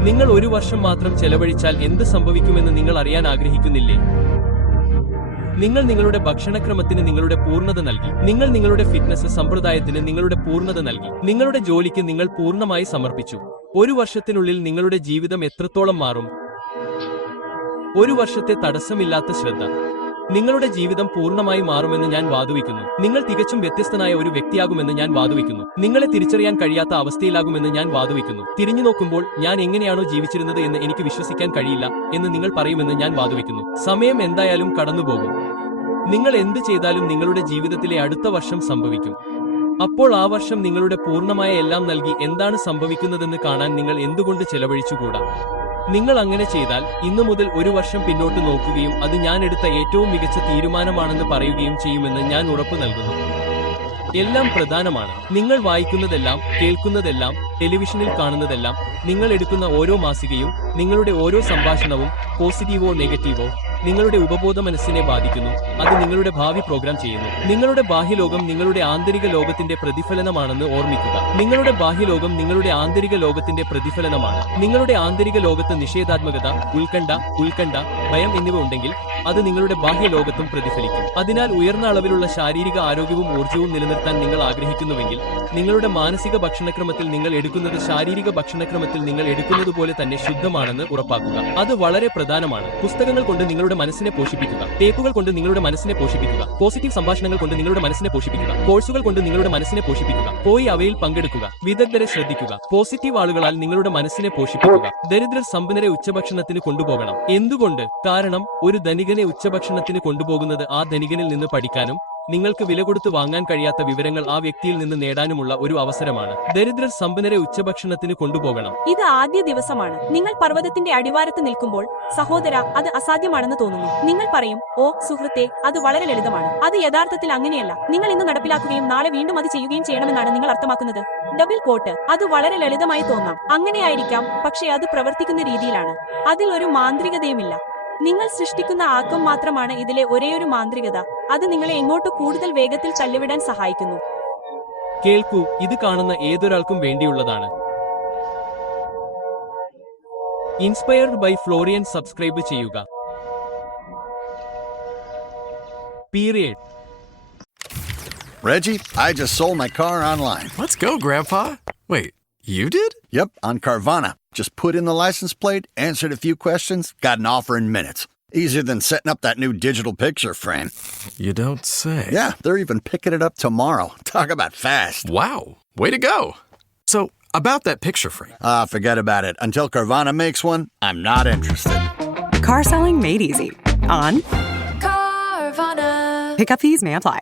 നിങ്ങൾ 1 വർഷം മാത്രം ചെലവഴിച്ചാൽ എന്ത് സംഭവിക്കുമെന്ന് നിങ്ങൾ അറിയാൻ ആഗ്രഹിക്കുന്നില്ലേ? നിങ്ങൾ നിങ്ങളുടെ ഭക്ഷണക്രമത്തിന് നിങ്ങളുടെ പൂർണ്ണത നൽകി. നിങ്ങൾ നിങ്ങളുടെ ഫിറ്റ്നസ് സമ്പ്രദായത്തിന് നിങ്ങളുടെ പൂർണ്ണത നൽകി. നിങ്ങളുടെ ജോലിക്ക് നിങ്ങൾ പൂർണ്ണമായി സമർപ്പിച്ചു. 1 വർഷത്തിനുള്ളിൽ നിങ്ങളുടെ ജീവിതം എത്രത്തോളം മാറും? 1 വർഷത്തെ തടസ്സമില്ലാത്ത ശ്രദ്ധ. നിങ്ങളുടെ ജീവിതം പൂർണ്ണമായി മാറുമെന്ന് ഞാൻ വാദിക്കുന്നു. നിങ്ങൾ തികച്ചും വ്യത്യസ്തനായ ഒരു വ്യക്തിയാകുമെന്ന് ഞാൻ വാദിക്കുന്നു. നിങ്ങളെ തിരിച്ചറിയാൻ കഴിയാത്ത അവസ്ഥയിലാകുമെന്ന് ഞാൻ വാദിക്കുന്നു. തിരിഞ്ഞു നോക്കുമ്പോൾ ഞാൻ എങ്ങനെയാണോ ജീവിച്ചിരുന്നത് എന്ന് എനിക്ക് വിശ്വസിക്കാൻ കഴിയില്ല എന്ന് നിങ്ങൾ പറയുമെന്ന് ഞാൻ വാദിക്കുന്നു. സമയം എന്തായാലും കടന്നുപോകും. നിങ്ങൾ എന്ത് ചെയ്താലും നിങ്ങളുടെ ജീവിതത്തിലെ അടുത്ത വർഷം സംഭവിക്കും. അപ്പോൾ ആ വർഷം നിങ്ങളുടെ പൂർണ്ണമായ എല്ലാം നൽകി എന്താണ് സംഭവിക്കുന്നതെന്ന് കാണാൻ നിങ്ങൾ എന്തുകൊണ്ട് ചെലവഴിച്ചുകൂടാ? നിങ്ങൾ അങ്ങനെ ചെയ്താൽ ഇന്നു മുതൽ 1 വർഷം പിന്നോട്ട് നോക്കുകയും അത് ഞാൻ എടുത്ത ഏറ്റവും മികച്ച തീരുമാനമാണെന്ന് പറയുകയും ചെയ്യുമെന്ന് ഞാൻ ഉറപ്പു നൽകുന്നു. എല്ലാം പ്രധാനമാണ്. നിങ്ങൾ വായിക്കുന്നതെല്ലാം, കേൾക്കുന്നതെല്ലാം, ടെലിവിഷനിൽ കാണുന്നതെല്ലാം, നിങ്ങൾ എടുക്കുന്ന ഓരോ മാസികയും, നിങ്ങളുടെ ഓരോ സംഭാഷണവും, പോസിറ്റീവോ നെഗറ്റീവോ, നിങ്ങളുടെ ഉപബോധ മനസ്സിനെ ബാധിക്കുന്നു. അത് നിങ്ങളുടെ ഭാവി പ്രോഗ്രാം ചെയ്യുന്നു. നിങ്ങളുടെ ബാഹ്യലോകം നിങ്ങളുടെ ആന്തരിക ലോകത്തിന്റെ പ്രതിഫലനമാണെന്ന് ഓർമ്മിക്കുക. നിങ്ങളുടെ ബാഹ്യലോകം നിങ്ങളുടെ ആന്തരിക ലോകത്തിന്റെ പ്രതിഫലനമാണ്. നിങ്ങളുടെ ആന്തരിക ലോകത്ത് നിഷേധാത്മകത, ഉത്കണ്ഠ, ഭയം എന്നിവ ഉണ്ടെങ്കിൽ അത് നിങ്ങളുടെ ബാഹ്യലോകത്തും പ്രതിഫലിക്കും. അതിനാൽ ഉയർന്ന അളവിലുള്ള ശാരീരിക ആരോഗ്യവും ഊർജ്ജവും നിലനിർത്താൻ നിങ്ങൾ ആഗ്രഹിക്കുന്നുവെങ്കിൽ നിങ്ങളുടെ മാനസിക ഭക്ഷണക്രമത്തിൽ നിങ്ങൾ എടുക്കുന്നത് ശാരീരിക ഭക്ഷണക്രമത്തിൽ നിങ്ങൾ എടുക്കുന്നതുപോലെ തന്നെ ശുദ്ധമാണെന്ന് ഉറപ്പാക്കുക. അത് വളരെ പ്രധാനമാണ്. പുസ്തകങ്ങൾ കൊണ്ട് നിങ്ങളുടെ മനസ്സിനെ പോഷിപ്പിക്കുക. ടേപ്പുകൾ കൊണ്ട് നിങ്ങളുടെ മനസ്സിനെ പോഷിപ്പിക്കുക. പോസിറ്റീവ് സംഭാഷണങ്ങൾ കൊണ്ട് നിങ്ങളുടെ മനസ്സിനെ പോഷിപ്പിക്കുക. കോഴ്സുകൾ കൊണ്ട് നിങ്ങളുടെ മനസ്സിനെ പോഷിപ്പിക്കുക. പോയി അവയിൽ പങ്കെടുക്കുക. വിദഗ്ധരെ ശ്രദ്ധിക്കുക. പോസിറ്റീവ് ആളുകളാൽ നിങ്ങളുടെ മനസ്സിനെ പോഷിപ്പിക്കുക. ദരിദ്രർ സമ്പന്നരെ ഉച്ചഭക്ഷണത്തിന് കൊണ്ടുപോകണം. എന്തുകൊണ്ട്? കാരണം ഒരു ധനികനെ ഉച്ചഭക്ഷണത്തിന് കൊണ്ടുപോകുന്നത് ആ ധനികനിൽ നിന്ന് പഠിക്കാനും നിങ്ങൾക്ക് വില കൊടുത്ത് വാങ്ങാൻ കഴിയാത്ത വിവരങ്ങൾ ആ വ്യക്തിയിൽ നിന്ന് നേടാനുമുള്ള ഒരു അവസരമാണ്. ദരിദ്രർ സമ്പന്നരെ ഉച്ചഭക്ഷണത്തിന് കൊണ്ടുപോകണം. ഇത് ആദ്യ ദിവസമാണ്. നിങ്ങൾ പർവ്വതത്തിന്റെ അടിവാരത്ത് നിൽക്കുമ്പോൾ, സഹോദര, അത് അസാധ്യമാണെന്ന് തോന്നുന്നു. നിങ്ങൾ പറയും, ഓ സുഹൃത്തെ, അത് വളരെ ലളിതമാണ്. അത് യഥാർത്ഥത്തിൽ അങ്ങനെയല്ല. നിങ്ങൾ ഇന്ന് നടപ്പിലാക്കുകയും നാളെ വീണ്ടും അത് ചെയ്യുകയും ചെയ്യണമെന്നാണ് നിങ്ങൾ അർത്ഥമാക്കുന്നത്. Double coat. അത് വളരെ ലളിതമായി തോന്നാം. അങ്ങനെയായിരിക്കാം, പക്ഷേ അത് പ്രവർത്തിക്കുന്ന രീതിയിലാണ്. അതിൽ ഒരു മാന്ത്രികതയുമില്ല. നിങ്ങൾ സൃഷ്ടിക്കുന്ന ആക്കം മാത്രമാണ് ഇതിലെ ഒരേയൊരു മാന്ത്രികത. അത് നിങ്ങളെ എങ്ങോട്ട് കൂടുതൽ വേഗത്തിൽ തള്ളിവിടാൻ സഹായിക്കുന്നു. കേൾക്കൂ, ഇത് കാണുന്ന ഏതൊരാൾക്കും വേണ്ടിയുള്ളതാണ്. ഇൻസ്പയർഡ് ബൈ ഫ്ലോറിയൻ സബ്സ്ക്രൈബ് ചെയ്യുക. Period. Reggie, I just sold my car online. Let's go, Grandpa. Wait, you did? Yep, on Carvana. Just put in the license plate, answered a few questions, got an offer in minutes. Easier than setting up that new digital picture frame. You don't say. Yeah, they're even picking it up tomorrow. Talk about fast. Wow. Way to go. So, about that picture frame. Forget about it. Until Carvana makes one, I'm not interested. Car selling made easy. On. Carvana. Pickup fees may apply.